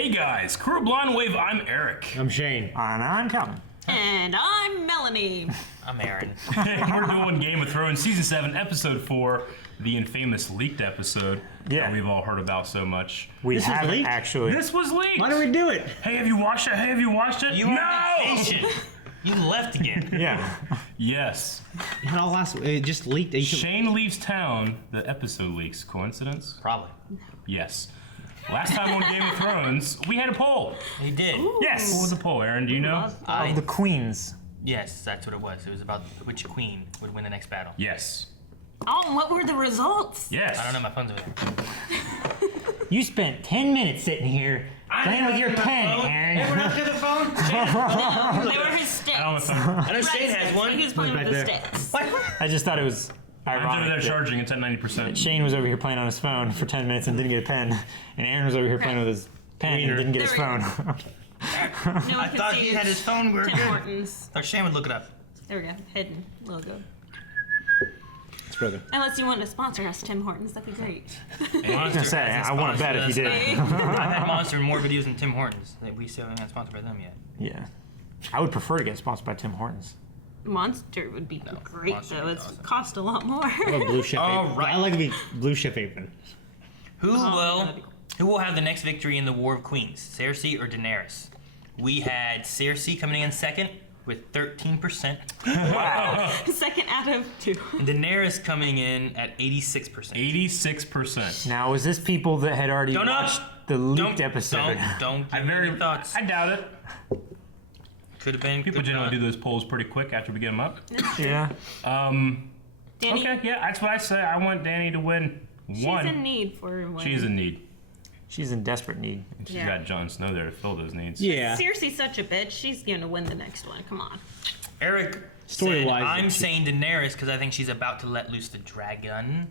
Hey guys, Crew Blonde Wave, I'm Eric. I'm Shane. And I'm Calvin. And I'm Melanie. I'm Aaron. We're doing Game of Thrones Season 7, Episode 4, the infamous leaked episode that we've all heard about so much. We haven't leaked? actually. This was leaked! Why do we do it? Hey, have you watched it? Hey, have you watched it? You were on vacation. You left again. Yeah. Yes. It just leaked. Shane leaves town, the episode leaks. Coincidence? Probably. Yes. Last time on Game of Thrones, we had a poll. He did. Yes. What was the poll, Aaron? Do you know? Of the queens. Yes, that's what it was. It was about which queen would win the next battle. Yes. Oh, and what were the results? Yes. I don't know, my phone's over there. You spent 10 minutes sitting here playing with your pen, Aaron. Everyone else got their phone? They were his sticks. I don't know. I know Shane has one. He was playing with the Right sticks. I just thought it was I'm over ironic. there that charging. It's at 90%. Shane was over here playing on his phone for 10 minutes and didn't get a pen. And Aaron was over here playing with his pen and didn't get his There we phone. No one I can thought see he had his phone. We're Tim good. Hortons. Thought Shane would look it up. There we go. Hidden logo. It's brother. Unless you want to sponsor us, Tim Hortons, that'd be great. I was gonna say, I want to bet if you did. Hey. I've had Monster in more videos than Tim Hortons. We still haven't got sponsored by them yet. Yeah. I would prefer to get sponsored by Tim Hortons. Monster would be great, Monster though. would be It's awesome. cost a lot more. I love Blue Chef All Apron. right. I like to be Blue Chef Apron. Who that'd be cool. will have the next victory in the War of Queens? Cersei or Daenerys? We had Cersei coming in second with 13%. Wow. Second out of 2. And Daenerys coming in at 86%. 86%. Now, was this people that had already Don't know. watched the leaked episode? Don't give me any thoughts. I doubt it. Could have been. People could generally not. do those polls pretty quick after we get them up. Yeah. Danny, Okay, yeah, that's what I say. I want Danny to win she's one. in need for one. She's in need. She's in desperate need. And she's Yeah. got Jon Snow there to fill those needs. Yeah. Cersei's such a bitch. She's gonna win the next one. Come on. Eric Story-wise, said, I'm she- saying Daenerys because I think she's about to let loose the dragon.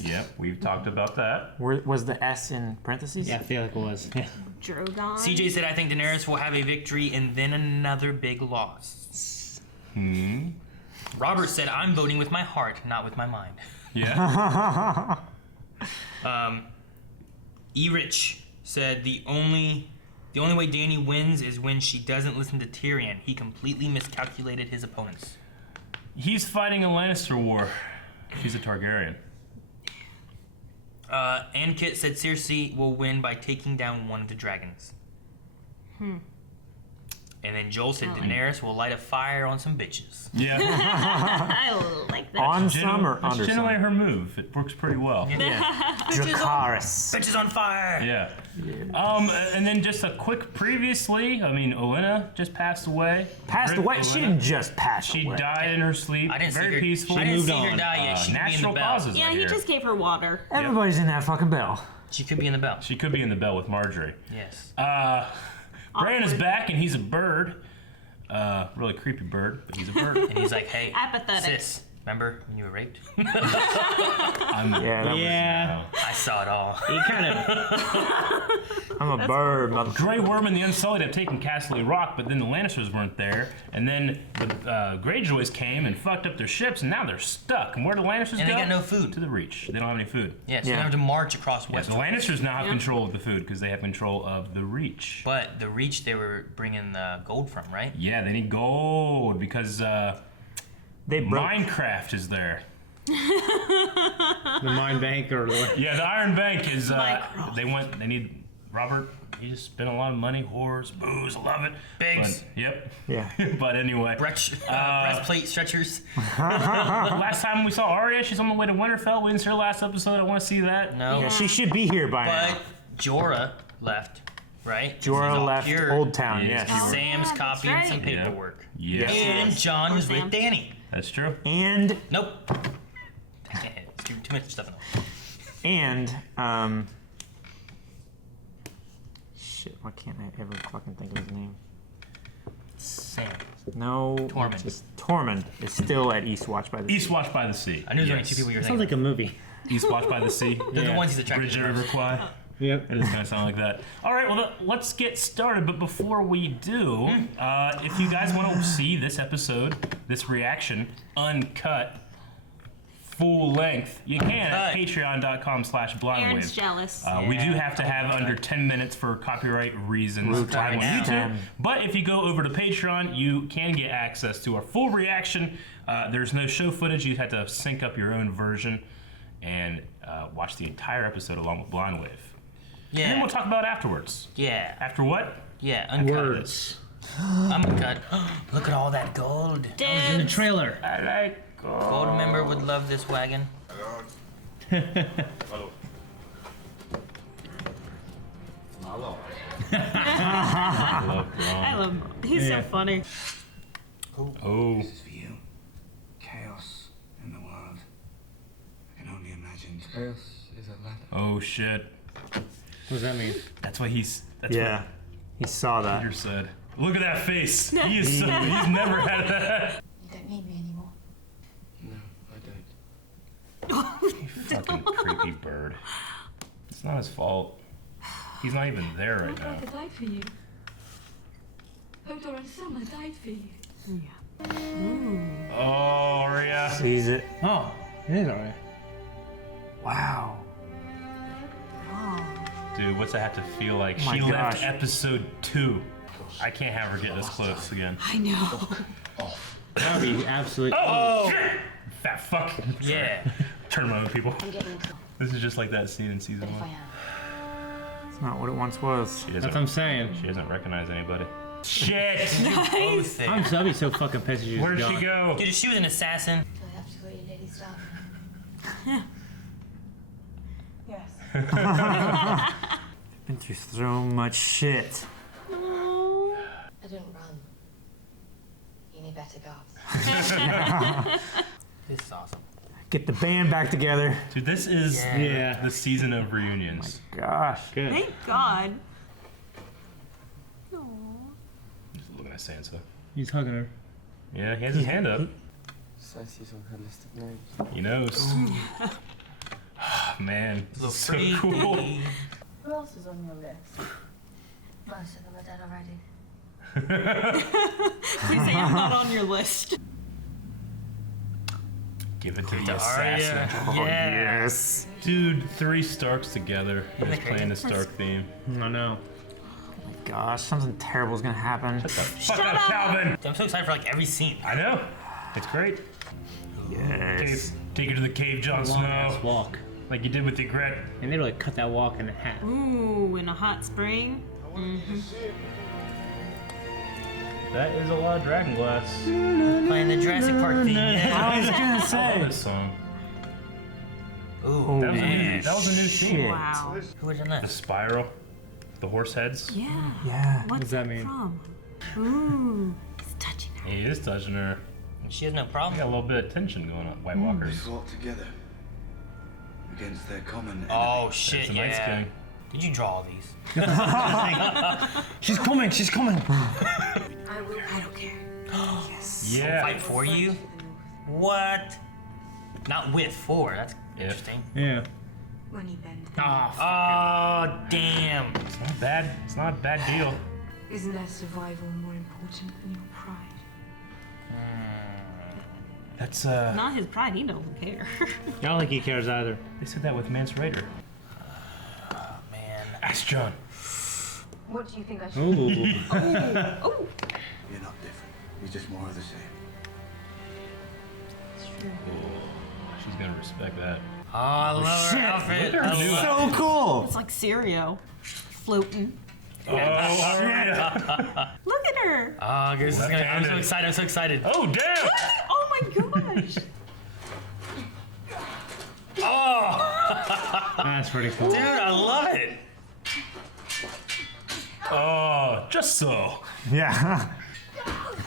Yep, we've talked about that. Was the S in parentheses? Yeah, I feel like it was. Yeah. Drogon. CJ said, I think Daenerys will have a victory and then another big loss. Robert said, I'm voting with my heart, not with my mind. Yeah. E-Rich said, the only way Dany wins is when she doesn't listen to Tyrion. He completely miscalculated his opponents. He's fighting a Lannister war. She's a Targaryen. And Kit said Cersei will win by taking down one of the dragons. And then Joel said Daenerys will light a fire on some bitches. Yeah. I like that. On some or It's under generally some? her move. It works pretty well. Yeah. Dracarys. Bitches on fire! Yeah. And then just a quick previously, I mean, Olenna just passed away. Passed away? She didn't just pass She away. died in her sleep. I didn't see Very her. peaceful. I didn't moved see her on. die yet. She could be in the Natural bell. causes. Yeah, I he hear. just gave her water. Everybody's in that fucking bell. She could be in the bell. She could be in the bell with Marjorie. Yes. Bran is back and he's a bird. Really creepy bird, but he's a bird. And he's like, hey, Apathetic. sis, remember when you were raped? Yeah, that Yeah. I saw it all. He kind of. I'm a bird, mother. Grey Worm and the Unsullied have taken Castle Rock, but then the Lannisters weren't there, and then the Greyjoys came and fucked up their ships, and now they're stuck. And where do the Lannisters And go? they got no food. To the Reach. They don't have any food. Yes, Yeah. they have to march across Yes, the Westeros. Lannisters now have control of the food because they have control of the Reach. But the Reach they were bringing the gold from, right? Yeah, they need gold because They broke. Minecraft is there. The mine bank or the. Yeah, the Iron Bank is. Minecraft. They need Robert. He just spent a lot of money, whores, booze, I love it. Bigs. But, yep. Yeah. But anyway, Breastplate stretchers. last time we saw Arya, she's on the way to Winterfell. We didn't see her last episode. I want to see that. No. Yeah, she should be here by now. But Jorah left, right? Jorah He's all left cured. Old Town, Yes, yes. Sam's yeah, that's copying some right. Yeah. paperwork. Yes. And John Poor was with Sam. Danny. That's true. And, Nope. It's too much stuff in there. shit, why can't I ever fucking think of his name? Sam. No. Tormund. Just Tormund is still at Eastwatch by the Sea. Eastwatch by the Sea. I knew there were Yes. two people you were Sounds thinking. like a movie. Eastwatch by the Sea. They're the Yeah. ones he's attracted Bridge to. River Kwai. Yep. It is going to sound like that. All right, well, let's get started. But before we do, if you guys want to see this episode, this reaction, uncut, full length, you can at Cut. patreon.com/blindwave. Aaron's jealous. We do have to have under 10 minutes for copyright reasons live on Yeah. YouTube. But if you go over to Patreon, you can get access to our full reaction. There's no show footage. You have to sync up your own version and watch the entire episode along with Blindwave. And then Yeah. we'll talk about it afterwards. Yeah. After what? Yeah. Uncut. Words. Uncut. Look at all that gold. In the trailer. I like Gold member would love this wagon. I love him. He's so funny. Oh. This is for you. Chaos in the world. I can only imagine. Chaos is a ladder. Oh shit. What does that mean? That's what he's. That's Yeah, he saw what that. Peter said. Look at that face. He is so, he's never had that. You don't need me anymore. No, I don't. You fucking creepy bird. It's not his fault. He's not even there right now. I died for you. Hodor and Selma died for you. Oh, Rhea. Sees it. Oh, it is alright. Wow. Dude, what's that have to feel like? My She left gosh. episode 2. I can't have her get this close again. I know. That would be absolutely. Oh! Fat fuck. Yeah. Turn them over, people. I'm getting to. This is just like that scene in season But if I 1. am, It's not what it once was. She That's what I'm doesn't, saying. she doesn't recognize anybody. Shit! Both there. I'd be so fucking pissed if she was Where'd gone. she go? Dude, if she was an assassin. do I have to go your lady stuff? Yes. Been through so much shit. I didn't run. You need better guards. This is awesome. Get the band back together. Dude, this is Yeah. the season of reunions. Gosh. Good. Thank God. Just looking at Sansa. He's hugging her. Yeah, he has his hand up. Cersei's on her list of names. He knows. Man, this is so Little cool. freaky. Who else is on your list? Most of them are dead already. Please say I'm not on your list. Give it to the To assassin. Arya. Oh, Yeah. yes. Dude, 3 Starks together. He's playing the Stark theme. I know. Gosh, something terrible is gonna happen. Fuck up, Calvin! I'm so excited for like every scene. I know. It's great. Yes. Take her to the cave, Jon Long ass Snow. walk. Like you did with the Ygritte. And they really cut that walk in half. Ooh, in a hot spring. That is a lot of dragon glass. Playing the Jurassic Park theme. I Yeah. was gonna I love say. this song. Ooh, That was, man. that was a new theme. Shit. Wow. Who was in The that? spiral. The horse heads. Yeah. Yeah. What's does that mean? From? Ooh, he's touching her. He is touching her. She has no We problem. got a little bit of tension going on. White Walkers. Fought together against their common enemy. Oh There's shit, the Night's yeah. King. Did you draw all these? She's coming, she's coming. I don't care. Yeah. Fight for you? What? Not with, for. That's Yeah. interesting. Yeah. When you bend. Oh, damn. It's not bad. It's not a bad deal. Isn't their survival more important than your pride? That's Not his pride. He doesn't care. I don't think he cares either. they said that with Mance Rayder. Man. Ask John. What do you think I should Ooh. do? You're not different. You're just more of the same. She's gonna respect that. Oh, I love her outfit. Look at her I new love- So cool. It's like Sirio floating. Oh, Arya. Look at her. Oh, this is gonna, I'm so Left-handed. excited. I'm so excited. Oh, damn. Oh my gosh. Oh, That's pretty cool. dude, I love it. Oh, just so. Yeah.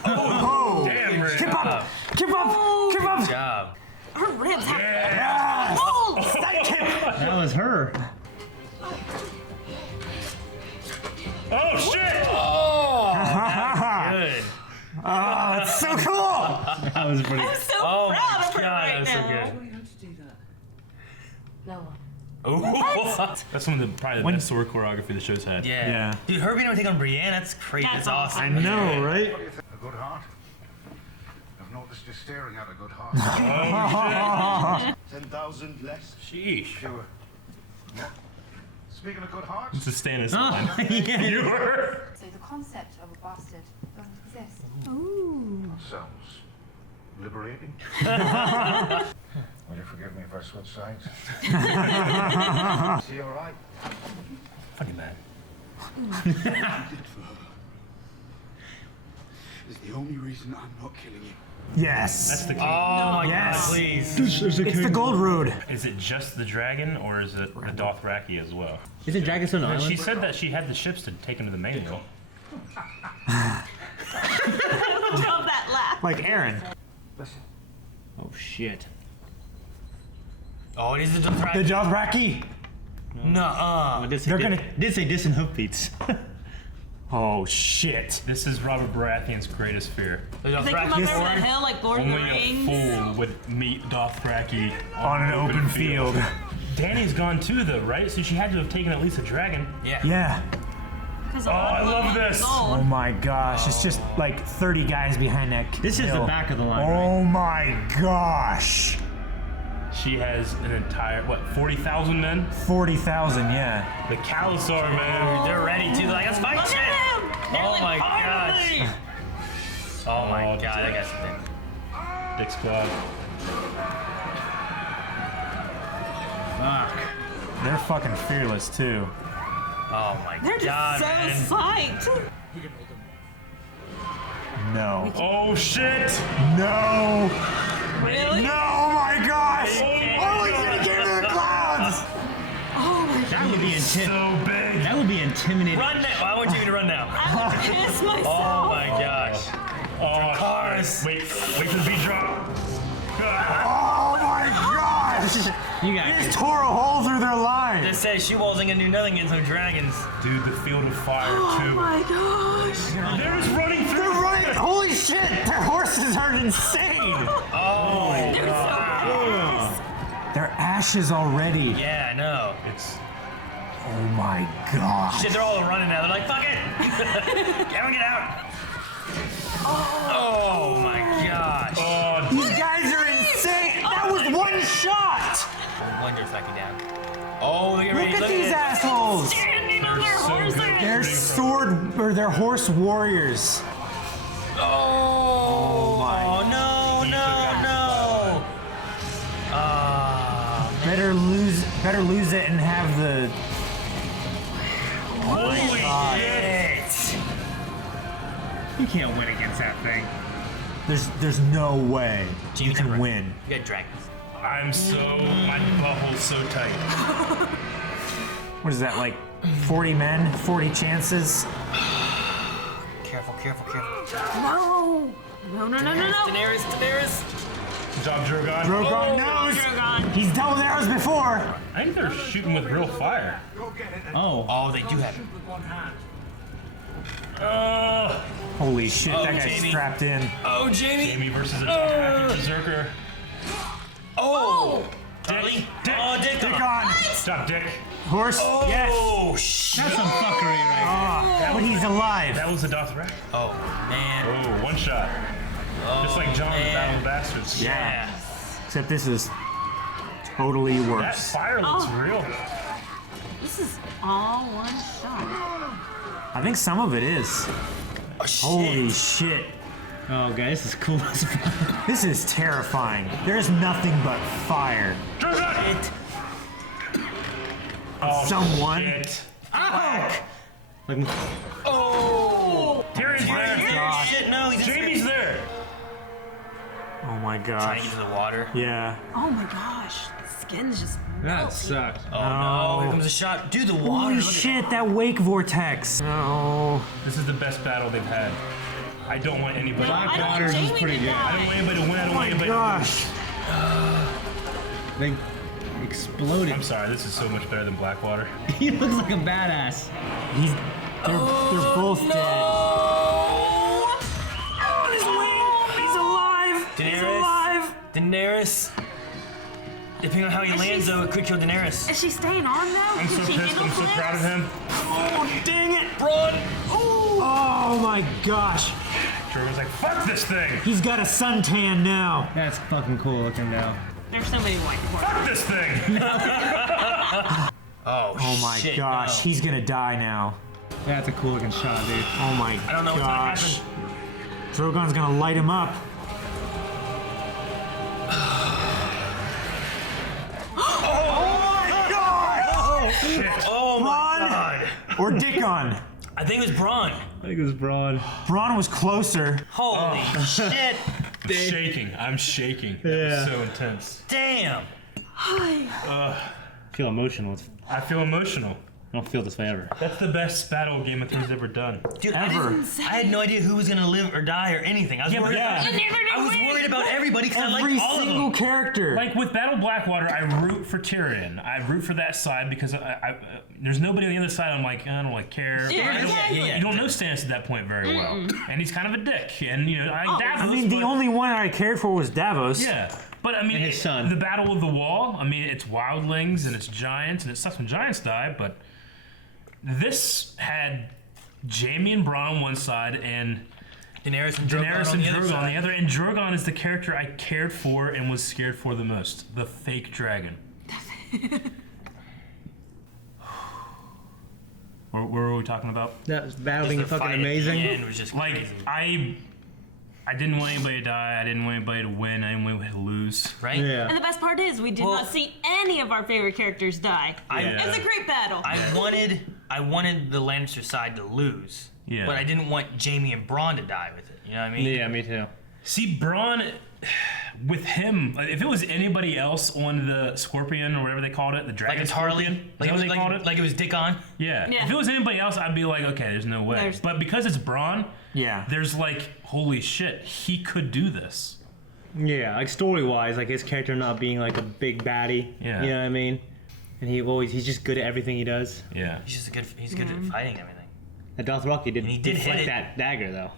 Damn, Rhea. Keep up. Keep up. Keep up. Good job. Her ribs have Yeah. holes. That was her. Oh, shit. Good. Oh, it's so cool. That was pretty I'm so Oh proud my of her god, right that was so now. good. No one. Ooh. That's one of the probably the best sword choreography the show's had. Yeah. Yeah. Dude, her being able to take on Brienne, that's crazy. That's That's awesome. I know, right? A good heart? I've noticed you're staring at a good heart. 10,000 less. Sheesh. Sure. Yeah. Speaking of good hearts. It's a Stannis Oh, line. yeah. You were. So the concept of a bastard doesn't exist. Ooh. Sounds liberating. Will you forgive me if I switch sides? Is he all right? Funny man. What you did for her is the only reason I'm not killing you. Yes. That's the king. Oh my Yes. god, please. It's the Gold Road. Is it just the dragon, or is it the Dothraki as well? Is it Dragonstone She Island? said that she had the ships to take him to the mainland. Love that laugh. Like Aaron. Listen. Oh shit. Oh, it is the The Dothraki. Dothraki. Nuh-uh. They're gonna. Did say distant hoofbeats. Oh shit. This is Robert Baratheon's greatest fear. The They come up Dothraki over sword. that hill like Lord of the Only a Rings. fool would meet Dothraki On an open field. Danny's gone too, though, right? So she had to have taken at least a dragon. Yeah. Yeah. Oh, I love this. Oh my gosh. It's just like 30 guys behind that. This is the hill. back of the line, right? Oh my gosh. She has an entire, 40,000 men? 40,000, yeah. The Khalasar, man. They're ready to. They're like, let's fight Look shit. at him! They're Oh like, my "Finally!" gosh. Oh my Oh, god, I got something. Dick Squad. Fuck. They're fucking fearless too. Oh my They're just god, so man. psyched. No. Oh, shit. No. Really? No, oh my gosh. Oh, he's gonna get into the clouds. Oh my god. That would be So big. That would be intimidating. Run now. I want you to run now. I would piss myself. Oh my gosh. Oh, Cars. Wait for the beat drop. Oh my gosh. You He got just tore a hole through their line. This says Shoeballs ain't gonna do nothing against some dragons. Dude, the field of fire, Oh too. my gosh. They're just running through. They're running. Holy shit. Their horses are insane. Oh my They're so god. fast. They're ashes already. Yeah, I know. It's Oh my gosh. Shit, they're all running now. They're like, fuck it. Get out. Oh my gosh. oh, These guys are insane. That was one shot. One Dothraki down. Oh, look at Look at these assholes. Standing on their so horses. good. They're sword or they're horse warriors. Oh, my. no. Better lose it and have the. Holy shit. You can't win against that thing. There's no way you can never- win. You got dragons. my butthole's so tight. What is that like? 40 men, 40 chances. Careful. No. No. Daenerys. Good job, Drogon. Drogon knows. Drogon. He's dealt with arrows before. I think they're shooting with real fire. Oh, they do have it. Oh, Holy shit, Oh, that guy's Jamie. strapped in. Oh, Jamie. Jamie versus a Dothraki berserker. Oh. Dick. Oh, Dick. Dick on. Stop, Dick. Horse. Yes. Oh, shit. That's some fuckery right Ah, but he's alive. That was a Dothraki. Oh, man. Oh, one shot. Just like John in man. Battle of Bastards. Yeah. Except this is totally That worse. fire looks real. This is all one shot. I think some of it is. Oh, shit. Holy shit. now. Oh, guys, this is cool as fuck. This is terrifying. There's nothing but fire. Shit. Oh, Someone. shit. Like, Oh. Tyrion's there. Shit, no, he's Jamie's there. Oh my trying gosh. to get to the water. Yeah. Oh my gosh. The skin's just that sucked. Oh, no. Here comes a shot. Dude, the water. Holy look at shit, that wake vortex. No. This is the best battle they've had. I don't want anybody. Black I don't Waters think is Jamie pretty did good. I don't that. want anybody to win. I don't Oh want my anybody gosh. They to exploded. win. I'm sorry. This is so much better than Blackwater. He looks like a badass. They're both dead. Oh, his wing. He's alive. He's Daenerys. alive. Daenerys. Depending on how he Is lands, she- though, it could kill Daenerys. Is she staying on now? I'm so Can she pissed. handle I'm so this? proud of him. Oh, dang it. Run! Oh my gosh. Drogon's like, fuck this thing. He's got a suntan now. That's fucking cool looking now. There's so many white Fuck horses. this thing! Oh my shit, gosh, no. he's gonna die now. That's a cool looking shot, dude. Oh my I don't know what's gonna gosh. happen. Drogon's gonna light him up. Oh my Braun god. or Dickon? I think it was Braun. I think it was Braun. Braun was closer. Holy shit. I'm shaking. I'm shaking. That was so intense. Damn. I feel emotional. I feel emotional. I don't feel this way ever. That's the best battle Game of Thrones ever done. Dude, Ever. I had no idea who was gonna live or die or anything. I was worried. yeah. I was worried about everybody because I Every liked all of single them. character. Like with Battle Blackwater, I root for Tyrion. I root for that side because there's nobody on the other side. I'm like, I don't like care. Yeah, exactly. You don't know Stannis at that point very well, and he's kind of a dick. And you know, Davos. I mean, the but- only one I cared for was Davos. Yeah, but I mean, And his son. the Battle of the Wall. I mean, it's wildlings and it's giants, and it sucks when giants die. But this had Jaime and Bronn on one side, and Daenerys and Drogon on the other Drogon on side. the other. And Drogon is the character I cared for and was scared for the most. The fake dragon. What were we talking about? That battle Just being the fucking fight at the amazing. end was just Like crazy. I didn't want anybody to die. I didn't want anybody to win. I didn't want anybody to lose. Right? And the best part is, we did Well- not see any of our favorite characters die. Yeah. It was a great battle. I wanted the Lannister side to lose. Yeah. But I didn't want Jaime and Braun to die with it. You know what I mean? Yeah, me too. See, Braun, with him, like, if it was anybody else on the Scorpion or whatever they called it, the Like Dragon a Tarly. Scorpion, is that what they called it? Like it was Dickon. Yeah. Yeah. If it was anybody else, I'd be like, okay, there's no way. There's- But because it's Braun, Yeah. there's like, holy shit, he could do this. Yeah, like story wise, like his character not being like a big baddie. Yeah. You know what I mean? And he's just good at everything he does. Yeah. He's good at fighting everything. And Dothraki did, And he did deflect hit it. that dagger though.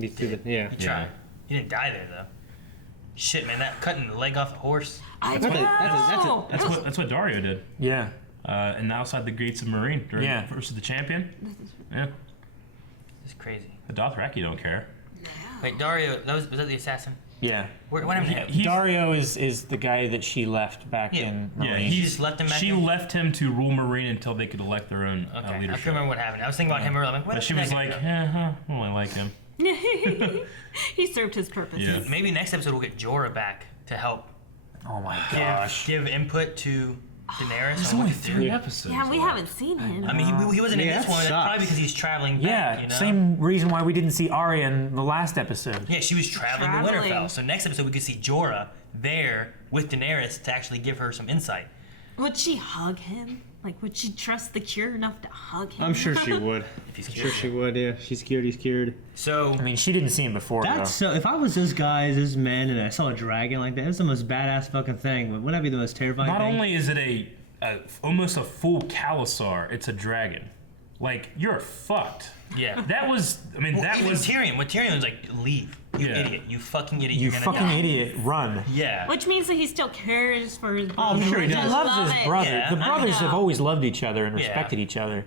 He threw the, yeah. He tried. He didn't die there though. Shit, man, that cutting the leg off the horse. I That's know. That's what Dario did. Yeah. And outside the gates of Marine during Yeah. versus the champion. Yeah. It's crazy. The Dothraki don't care. Wait, Dario, was that the assassin? Yeah. What happened? He's- Dario is the guy that she left back Yeah. in Yeah, Marine. He just left him back She there? left him to rule Marine until they could elect their own Okay, I leadership. couldn't remember what happened. I was thinking about him earlier. I'm like, what But she happened was to like, that guy? I don't really like him. He served his purpose. Yeah. Maybe next episode we'll get Jorah back to help Oh my gosh. give input to Daenerys It's on only what to 3 do. episodes. Yeah, we haven't seen him. I mean, he wasn't in Yeah, this that one, sucks. probably because he's traveling Yeah, back, you know? same reason why we didn't see Arya in the last episode. Yeah, she was traveling to Traveling. Winterfell. So next episode we could see Jorah there with Daenerys to actually give her some insight. Would she hug him? Like, would she trust the cure enough to hug him? I'm sure she would. If he's I'm sure curious. she would, yeah. She's scared, he's scared. So I mean, she didn't see him before, That's so. If I was those guys, those men, and I saw a dragon like that, it's the most badass fucking thing. But wouldn't that be the most terrifying Not thing? only is it almost a full Khalasar, it's a dragon. Like, you're fucked. yeah. That was, I mean, Well, that even was. Tyrion. When Tyrion was like, "Leave, you Yeah. idiot, you fucking idiot, You you're gonna fucking die." idiot, run. Yeah. Which means that he still cares for his I'm sure he He does. loves Love his it. brother. Yeah, the I brothers have know. always loved each other and Yeah. respected each other.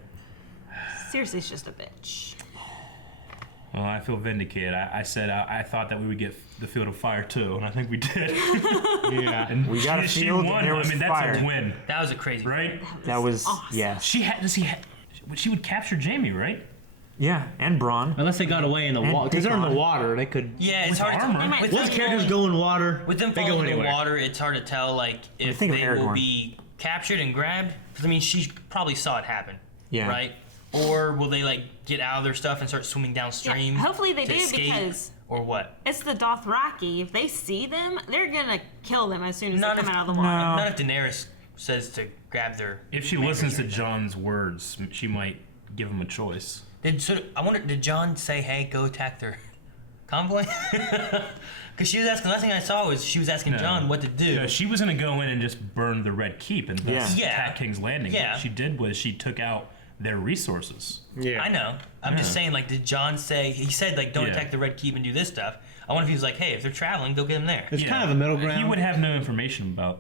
Seriously, he's just a bitch. Well, I feel vindicated. I said I thought that we would get the Field of Fire too, and I think we did. Yeah. And We got a she field, won. and there was I mean, that's fire. a win, That was a crazy right? That was, awesome. yes. She would capture Jaime, right? Yeah, and Braun. Unless they got away in the And water. Because they're in the Dickon. water, they could. Yeah, it's With hard armor. to. They might With Once them characters falling- go in water, With them they go falling in the anywhere. water, it's hard to tell like if think of they will Aragorn. be captured and grabbed. Because I mean, she probably saw it happen. Yeah. Right. Or will they like get out of their stuff and start swimming downstream? Yeah, hopefully they to do, escape? because Or what? it's the Dothraki. If they see them, they're gonna kill them as soon as Not they come if- out of the water. No. Not if Daenerys says to grab their. If she commanders listens to or anything. John's words, she might give him a choice. I wonder, did John say, "Hey, go attack their convoy"? Because she was asking. Last thing I saw was she was asking No. John what to do. No, she was gonna go in and just burn the Red Keep and thus Yeah. attack King's Landing. Yeah. What she did was she took out their resources. Yeah. I know. I'm just saying, like, did John say? He said, like, don't Yeah. attack the Red Keep and do this stuff. I wonder if he was like, hey, if they're traveling, go get them there. It's kind of a middle ground. He would have no information about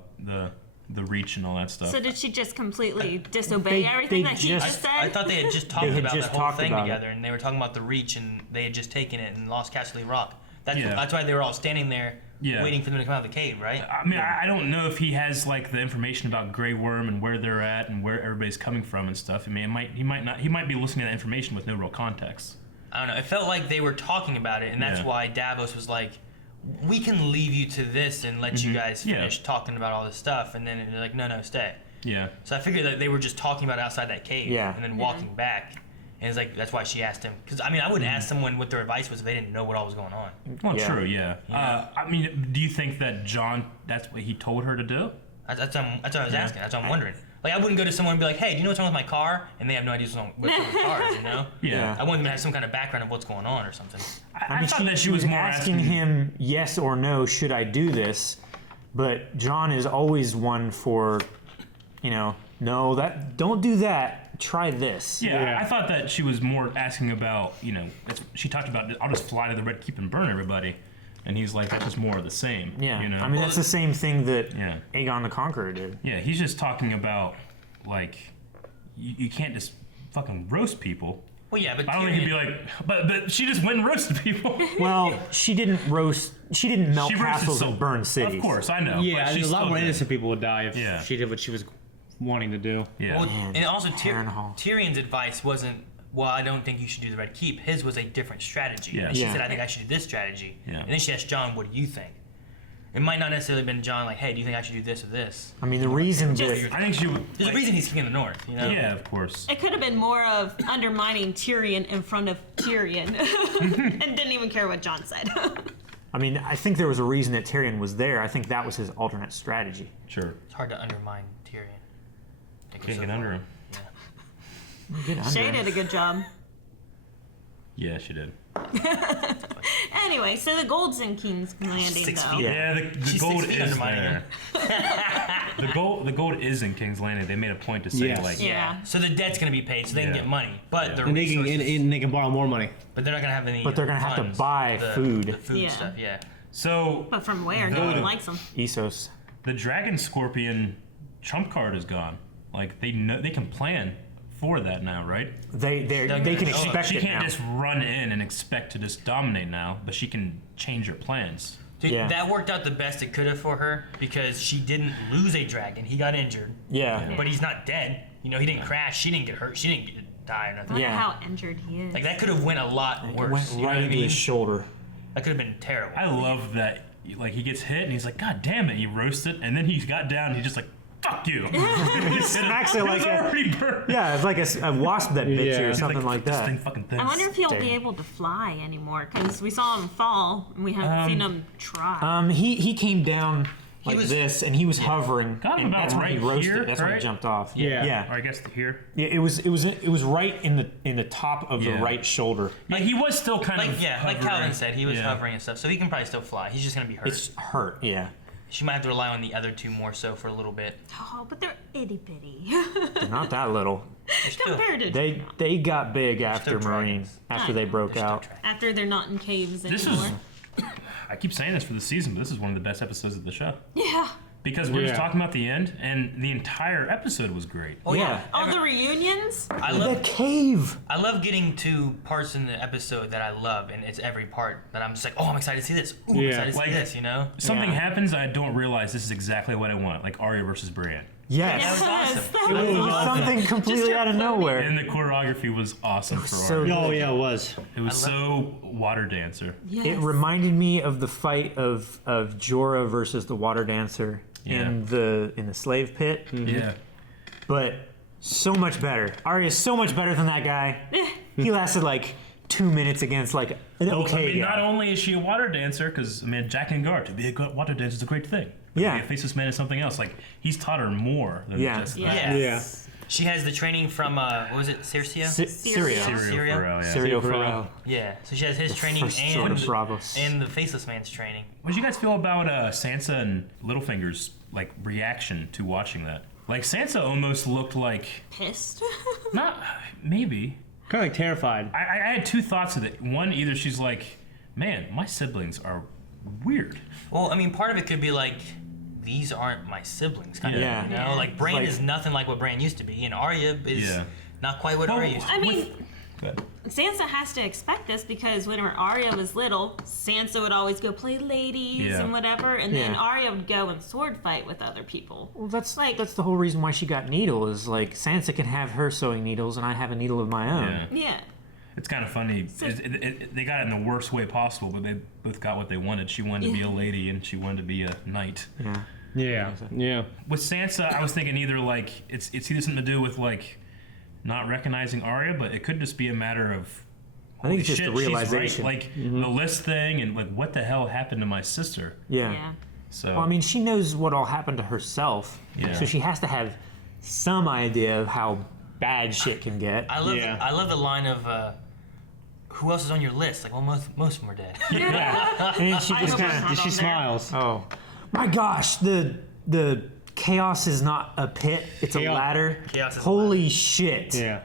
the reach and all that stuff. So did she just completely disobey everything they that he just- just said? I thought they had just talked had about just that whole talked thing about it. together, and they were talking about the reach, and they had just taken it and lost Castle Rock. That's why they were all standing there waiting for them to come out of the cave, right? I mean, I don't know if he has like the information about Grey Worm and where they're at and where everybody's coming from and stuff. I mean, he might be listening to that information with no real context. I don't know. It felt like they were talking about it, and that's why Davos was like, "We can leave you to this and let you guys finish talking about all this stuff." And then they're like, "No, stay." Yeah. So I figured that they were just talking about it outside that cave, and then walking back. And it's like that's why she asked him. Because I mean, I wouldn't ask someone what their advice was if they didn't know what all was going on. Well, true, I mean, do you think that John? That's what he told her to do? That's what I was asking. That's what I'm wondering. Like, I wouldn't go to someone and be like, "Hey, do you know what's wrong with my car?" And they have no idea what's wrong with the car, you know? I want them to have some kind of background of what's going on or something. I thought that she was more asking him yes or no, should I do this? But John is always one for, no, don't do that. Try this. I thought that she was more asking about, she talked about, I'll just fly to the Red Keep and burn everybody. And he's like, that's just more of the same. Yeah. I mean, that's the same thing that Aegon the Conqueror did. Yeah, he's just talking about, like, you can't just fucking roast people. Well, yeah, but I don't think he'd be like, but she just went and roasted people. Well, she didn't melt castles and burn cities. Of course, I know. Yeah, a lot more innocent people would die if she did what she was wanting to do. Yeah. Well, and also Tyrion's advice wasn't, well, I don't think you should do the Red Keep. His was a different strategy. Yeah. And she said, I think I should do this strategy. Yeah. And then she asked John, what do you think? It might not necessarily have been John like, hey, do you think I should do this or this? I mean, the reason I think she would. There's a reason he's king of the North, you know? Yeah, of course. It could have been more of undermining Tyrion in front of Tyrion and didn't even care what John said. I mean, I think there was a reason that Tyrion was there. I think that was his alternate strategy. Sure. It's hard to undermine Tyrion. Can't get under him. Shay did a good job. Yeah, she did. Anyway, so the gold's in King's Landing, though. Yeah, the gold is there. the gold is in King's Landing. They made a point to say So the debt's gonna be paid, so they can get money, but and they can borrow more money. But they're not gonna have any. But they're gonna have to buy food. The food stuff, So. But from where? No one likes them. Essos. The Dragon Scorpion trump card is gone. Like they can plan for that now, right? They can expect she it can't now. just run in and expect to just dominate now, but she can change her plans. Dude, that worked out the best it could have for her because she didn't lose a dragon. He got injured. Yeah. But he's not dead. You know, he didn't crash. She didn't get hurt. She didn't die or nothing. I wonder how injured he is. Like that could have went a lot worse. Went right into his shoulder. That could have been terrible. I love that. Like he gets hit and he's like, God damn it! He roasted, and then he got down. And he just like, fuck you. He smacks it like it's like a wasp that bit you or something like that. I wonder if he'll be able to fly anymore because we saw him fall and we haven't seen him try. He came down like this and he was hovering. Got him and about that's when right he roasted. here, That's when he jumped off. Yeah. Or I guess here. Yeah, it was right in the top of the right shoulder. Like he was still kind of like Calvin said, he was hovering and stuff, so he can probably still fly. He's just gonna be hurt. It's hurt, yeah. She might have to rely on the other two more so for a little bit. Oh, but they're itty bitty. They're not that little. Compared to they got big after Marine, after they broke out. After they're not in caves anymore. This is. I keep saying this for the season, but this is one of the best episodes of the show. Yeah. Because we're just talking about the end, and the entire episode was great. Oh yeah. All the reunions. I love the cave. I love getting to parts in the episode that I love, and it's every part that I'm just like, oh, I'm excited to see this. Ooh, I'm excited to see this. You know. Something happens, I don't realize this is exactly what I want, like Arya versus Brienne. Yes. That was awesome. It was something completely out of nowhere. And the choreography was awesome for Arya. Oh yeah, it was. It was so water dancer. Yes. It reminded me of the fight of Jorah versus the water dancer in the slave pit. Yeah. But so much better. Arya's so much better than that guy. He lasted like 2 minutes against like an okay guy. Not only is she a water dancer, because I mean, Jack and Gar, to be a good water dancer is a great thing. But to be a faceless man is something else. Like he's taught her more than just that. Yeah. She has the training from what was it, Syria? Syrio Farrell. Yeah. So she has his training and the faceless man's training. What did you guys feel about Sansa and Littlefinger's like reaction to watching that? Like Sansa almost looked like pissed. Not maybe. Kind of like terrified. I had two thoughts of it. One, either she's like, man, my siblings are weird. Well, I mean, part of it could be like, these aren't my siblings, kind of. You know, like Bran is nothing like what Bran used to be, and Arya is not quite what Arya used to be. I mean, Good. Sansa has to expect this because whenever Arya was little, Sansa would always go play ladies and whatever, and then Arya would go and sword fight with other people. Well, that's the whole reason why she got needle is like Sansa can have her sewing needles and I have a needle of my own. Yeah. It's kind of funny. They got it in the worst way possible, but they both got what they wanted. She wanted to be a lady, and she wanted to be a knight. Yeah. With Sansa, I was thinking either like it's either something to do with like not recognizing Arya, but it could just be a matter of I think it's just the realization. Like the list thing, and like what the hell happened to my sister? Yeah. So Well, I mean, she knows what all happened to herself, so she has to have some idea of how bad shit can get. I love the line of who else is on your list? Like, well, most of them are dead. And she just kind of she smiles. oh my gosh, the chaos is not a pit, it's a ladder. Chaos is a Holy shit. Yeah.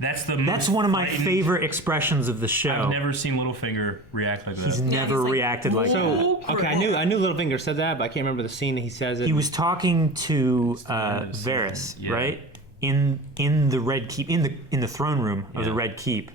that's one of my frightened- favorite expressions of the show. I've never seen Littlefinger react like that. He's never like, reacted like that. So okay, I knew Littlefinger said that, but I can't remember the scene that he says it. He was talking to Varys, Yeah. right? In the Red Keep, in the throne room of the Red Keep.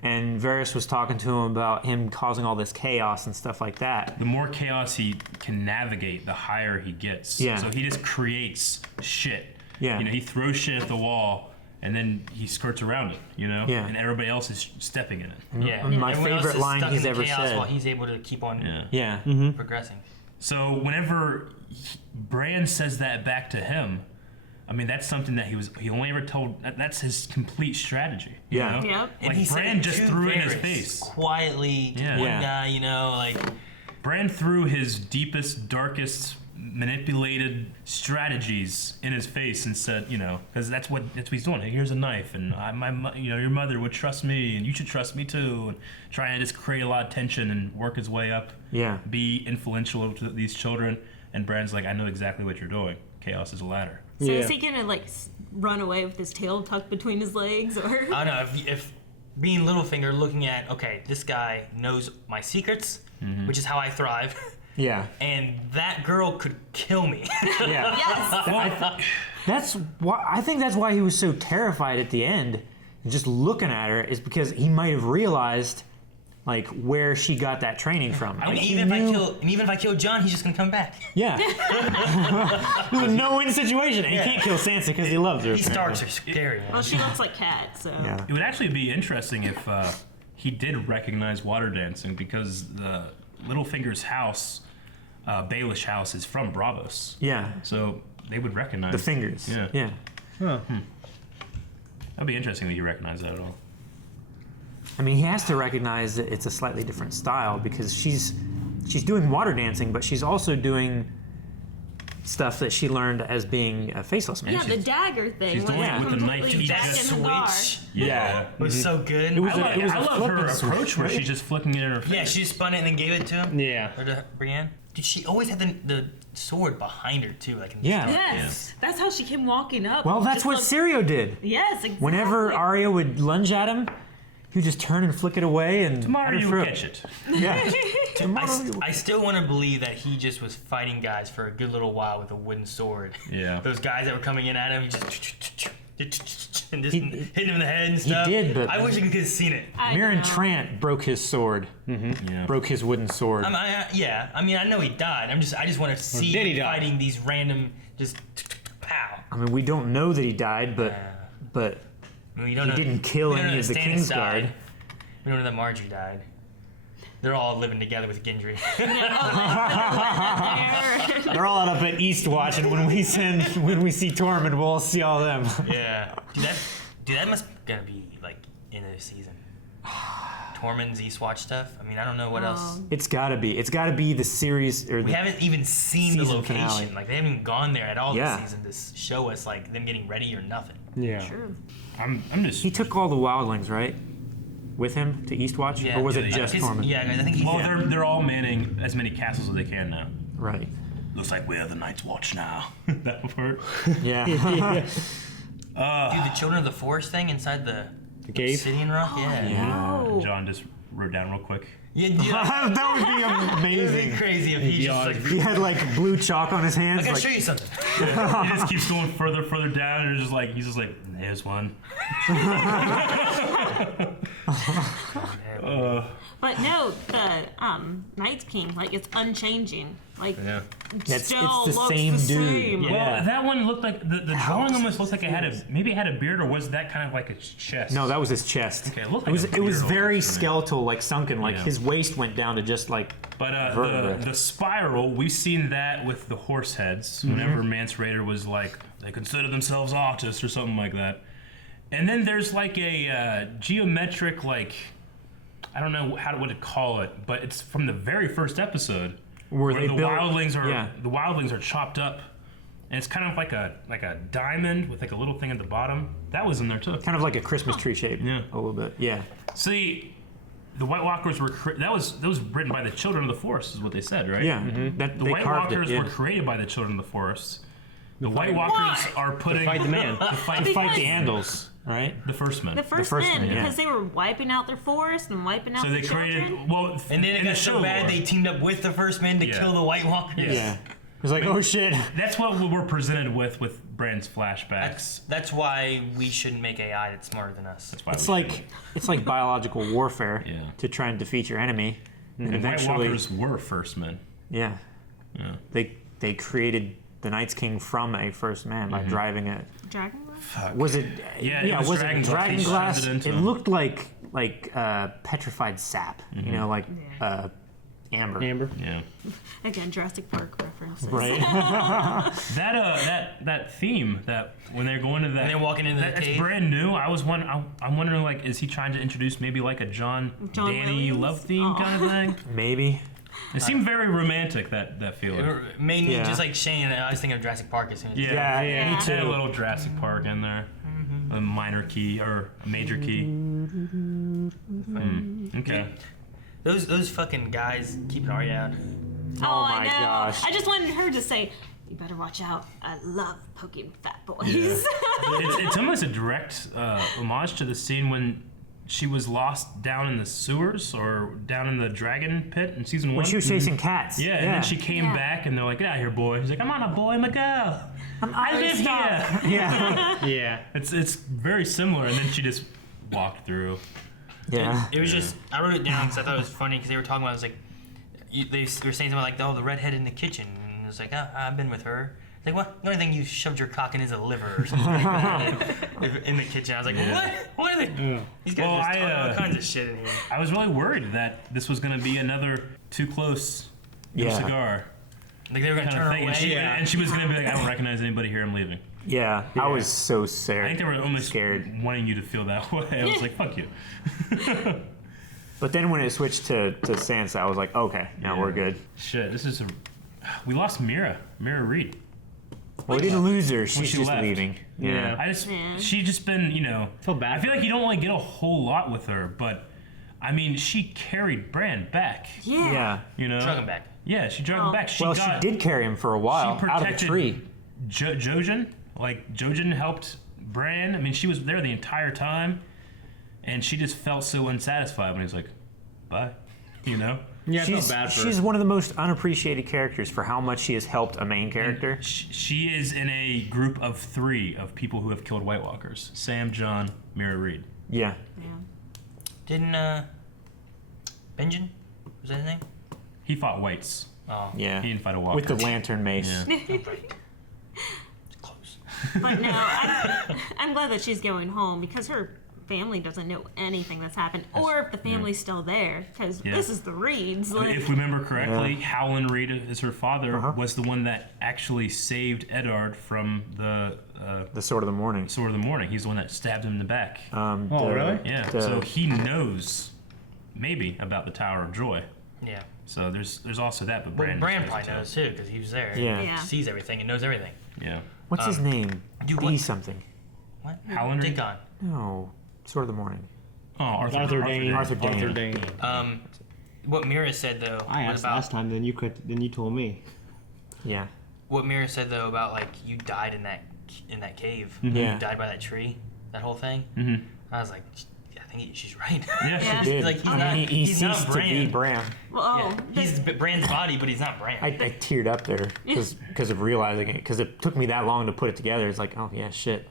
And Varys was talking to him about him causing all this chaos and stuff like that. The more chaos he can navigate, the higher he gets. Yeah. So he just creates shit. Yeah. You know, he throws shit at the wall, and then he skirts around it. You know. Yeah. And everybody else is stepping in it. Yeah. My Everyone else favorite is line stuck he's in ever chaos said. while he's able to keep on Yeah. Yeah. progressing. So whenever Bran says that back to him, I mean that's something that he only ever told. That's his complete strategy. You Yeah. know? Yep. And Like he said Bran it just to threw it in his Varys, face. quietly. To Yeah. one Yeah. guy, you know, like Bran threw his deepest, darkest, manipulated strategies in his face and said, you know, because that's what he's doing. Hey, here's a knife, and your mother would trust me, and you should trust me too. And trying to just create a lot of tension and work his way up. Yeah. Be influential to these children. And Bran's like, I know exactly what you're doing. Chaos is a ladder. So is he gonna like run away with his tail tucked between his legs, or? I don't know if being Littlefinger, looking at this guy knows my secrets, which is how I thrive, Yeah. and that girl could kill me. Yeah. Yes. That's why I think that's why he was so terrified at the end, just looking at her, is because he might have realized like where she got that training from. And Like, he even knew- if I kill John, he's just gonna come back. Yeah. It was a no-win situation. And he can't kill Sansa because he loves her. These Starks are scary. Man. Well, she looks like Cat, so. Yeah. It would actually be interesting if he did recognize water dancing, because the Littlefinger's house, Baelish house, is from Bravos. Yeah. So they would recognize The fingers. Yeah. Yeah. That'd be interesting that he recognized that at all. I mean, he has to recognize that it's a slightly different style because she's doing water dancing, but she's also doing stuff that she learned as being a faceless man. Yeah, the dagger thing. she's doing it with the knife to eat That Back in the dark. switch Yeah. was so good. It was I a love her flippant switch, approach where right? she's just flicking it in her face. Yeah, she just spun it and then gave it to him. Yeah. Or to Brienne. Dude, she always had the sword behind her too. Like in the Yeah. start. Yes, that's how she came walking up. Well, that's Just what like- Syrio did. Yes, exactly. Whenever Arya would lunge at him, he would just turn and flick it away and Tomorrow at her you will throat. catch it. Yeah. I still want to believe that he just was fighting guys for a good little while with a wooden sword. Yeah. Those guys that were coming in at him, he just and just He- hitting him in the head and stuff. did, but- I wish I could have seen it. I Mirren know. Trant broke his sword. Yeah. Broke his wooden sword. Yeah, I mean, I know he died. I just want to see did he him die? fighting these random, just pow. I mean, we don't know that he died, but I mean, we don't he know, didn't kill we don't any know of the that Stannis Kingsguard. died. We don't know that Marjorie died. They're all living together with Gendry. They're all out up at Eastwatch, and when we see Tormund, we'll all see all them. Yeah. That must gonna be like in the season. Tormund's Eastwatch stuff. I mean, I don't know what else. It's gotta be. It's gotta be the series or We the. haven't even seen the season location. finale. Like they haven't even gone there at all Yeah. this season to show us like them getting ready or nothing. Yeah. True. I'm just. He took all the wildlings, right, with him to Eastwatch, Yeah. or was it I just guess- Tormund? Yeah, I think he's. Well, they're all manning as many castles as they can now. Right. Looks like we're the Night's Watch now. That part. Yeah. Dude, the Children of the Forest thing inside the cave? Obsidian Rock. Yeah. Oh. John just wrote down real quick. Yeah, dude, That would be it would be amazing. crazy if he just like. He had like blue chalk on his I hands. gotta Like, show you something. It just keeps going further down, and it's just like he's just like, There's one. But no, the Night King, like, it's unchanging. Like, It's still the looks same the dude. same. Yeah. Well, that one looked like the drawing almost looked like it had a beard, or was that kind of like its chest? No, that was his chest. Okay, it looked it was like a it was beard very almost to me. skeletal, like sunken. Like Yeah. his waist went down to just like. But vertebrae. the spiral, we've seen that with the horse heads. Whenever Mance Raider was like, they consider themselves autists or something like that. And then there's like a geometric, like, I don't know what to call it, but it's from the very first episode Where they the built- wildlings are chopped up, and it's kind of like a diamond with like a little thing at the bottom. That was in there too. Kind of like a Christmas tree shape. Yeah. A little bit. Yeah. See, the White Walkers were that was written by the Children of the Forest, is what they said, right? Yeah. That The they White carved Walkers it. Yeah. were created by the Children of the Forest. The White Walkers are putting fight the man. to fight To fight the Andals, right? the first men. The first first men, men, yeah. because they were wiping out their forest and wiping out So the they children. created and And then it in the got show so bad lore, they teamed up with the First Men to Yeah. kill the White Walkers. Yes. Yeah. It was like, oh shit. That's what we're presented with Bran's flashbacks. That's why we shouldn't make AI that's smarter than us. That's why It's we like biological warfare Yeah. to try and defeat your enemy. And shouldn't. White eventually, Walkers were first men. yeah, Yeah. they created the Night's King from a first man by driving it. Dragon Glass? Was it? Yeah, it was was dragon it glass. dragon They glass? shoved it into It him. looked like petrified sap. You know, like amber. Amber. Yeah. Again, Jurassic Park references. Right. That theme that when they're going to that And they're walking into the that's cave. brand new. I'm wondering, like, is he trying to introduce maybe like a John Danny Williams? love theme kind of thing? Maybe. It seemed very romantic, that feeling. It made me Yeah. just like Shane. I was thinking of Jurassic Park as soon as Yeah, Me me had a too. little Jurassic Park in there, a minor key or a major key. Okay. Those fucking guys keeping Arya out. Oh, my I know. gosh. I just wanted her to say, "You better watch out. I love poking fat boys." It's almost a direct homage to the scene when she was lost down in the sewers or down in the dragon pit in season 1. When she was chasing cats. Yeah, and then she came Yeah. back, and they're like, "Get out of here, boy." He's like, "I'm not a boy, I'm a girl. I live here." Yeah. Yeah. It's very similar, and then she just walked through. Yeah. It was just I wrote it down because I thought it was funny because they were talking about it was like they were saying something like, "Oh, the redhead in the kitchen," and it was like, "I've been with her." It's like, what? The only thing you shoved your cock in is a liver or something like that in the kitchen. I was like, what? What are they? These guys Well, are just talking all kinds of shit in here. I was really worried that this was going to be another too close no Yeah. cigar Like they were gonna kind turn of her thing, away. and she was going to be like, "I don't recognize anybody here. I'm leaving." Yeah. I was so I scared. think they were almost Scared. wanting you to feel that way. I was like, "Fuck you." But then when it switched to Sansa, I was like, okay, now we're good. Shit, we lost Mira Reed. Well, we didn't lose her. She's she just left. leaving. Yeah. She just been, Feel bad I feel for like you don't really get a whole lot with her, but I mean, she carried Bran back. Yeah. Drug him back. Yeah, she dragged him back. She Well, she did carry him for a while she out of the protected tree. Jojen. Like, Jojen helped Bran. I mean, she was there the entire time, and she just felt so unsatisfied when he was like, "Bye," Yeah, I felt bad for She's her. one of the most unappreciated characters for how much she has helped a main character. She is in a group of 3 of people who have killed White Walkers: Sam, John, Mira Reed. Yeah. Didn't Benjen? Was that his name? He fought Whites. Oh, Yeah. He didn't fight a Walker. With the lantern mace. Yeah. it's close. But no, I'm glad that she's going home because her family doesn't know anything that's happened, or if the family's still there, because Yeah. this is the Reeds. Like, If we remember correctly, Howland Reed, as her father, was the one that actually saved Eddard from the The Sword of the Morning. Sword of the Morning. He's the one that stabbed him in the back. Really? Yeah, the- so he knows maybe about the Tower of Joy. Yeah. So there's also that, but Well, Bran, Bran knows probably too. knows too because he was there. Yeah. Yeah. He sees everything and knows everything. Yeah. What's his name? you D what? something. What? Howland Reed? Dickon. No. Sword of the Morning. Oh, Arthur Dane. Arthur Dane. What Mira said though. I was asked about, last time, then you told me. Yeah. What Mira said though about like you died in that cave. Yeah. You died by that tree. That whole thing. Mhm. I was like, I think she's right. Yeah, Yeah. Did. Like, he's I mean, not- he he's not ceased to be Bran. well, Yeah. He's Bran's body, but he's not Bran. I teared up there because of realizing it. Because it took me that long to put it together. It's like, oh yeah, shit.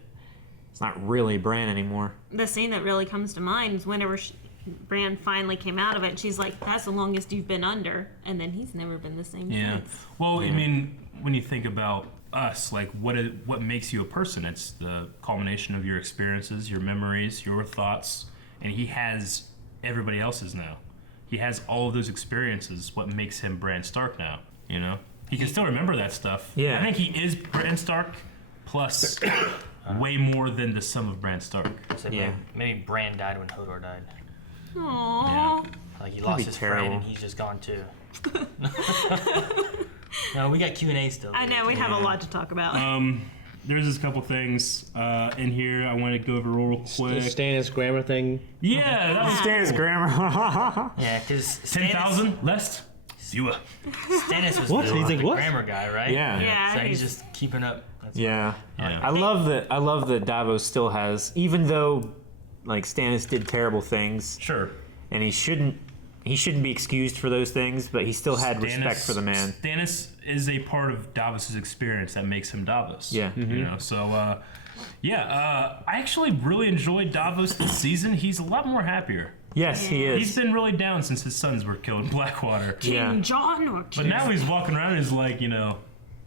it's not really Bran anymore. The scene that really comes to mind is whenever Bran finally came out of it. She's like, "That's the longest you've been under," and then he's never been the same since. Well, I mean, when you think about us, like what makes you a person? It's the culmination of your experiences, your memories, your thoughts, and he has everybody else's now. He has all of those experiences. What makes him Bran Stark now? You know, he can still remember that stuff. Yeah. I think he is Bran Stark plus way more than the sum of Bran Stark. So maybe Bran died when Hodor died. Aww. Yeah. Like he lost his terrible. friend and he's just gone too. No, we got Q&A still. I know, we have a lot to talk about. There's just a couple things in here I want to go over real quick. The Stannis grammar thing. Yeah, that was Stannis grammar. Yeah, because 10,000 less. Fewer. Stannis was What? the, You think the what? grammar guy, right? Yeah. Yeah, So he's he's- just keeping up. That's Yeah. Yeah. I love that Davos still has, even though like Stannis did terrible things Sure. and he shouldn't be excused for those things, but he still had respect for the man. Stannis is a part of Davos's experience that makes him Davos. Yeah. You know, so I actually really enjoyed Davos this season. He's a lot more happier. Yes, he is. He's been really down since his sons were killed in Blackwater. King yeah. John or But King... now he's walking around and he's like, you know,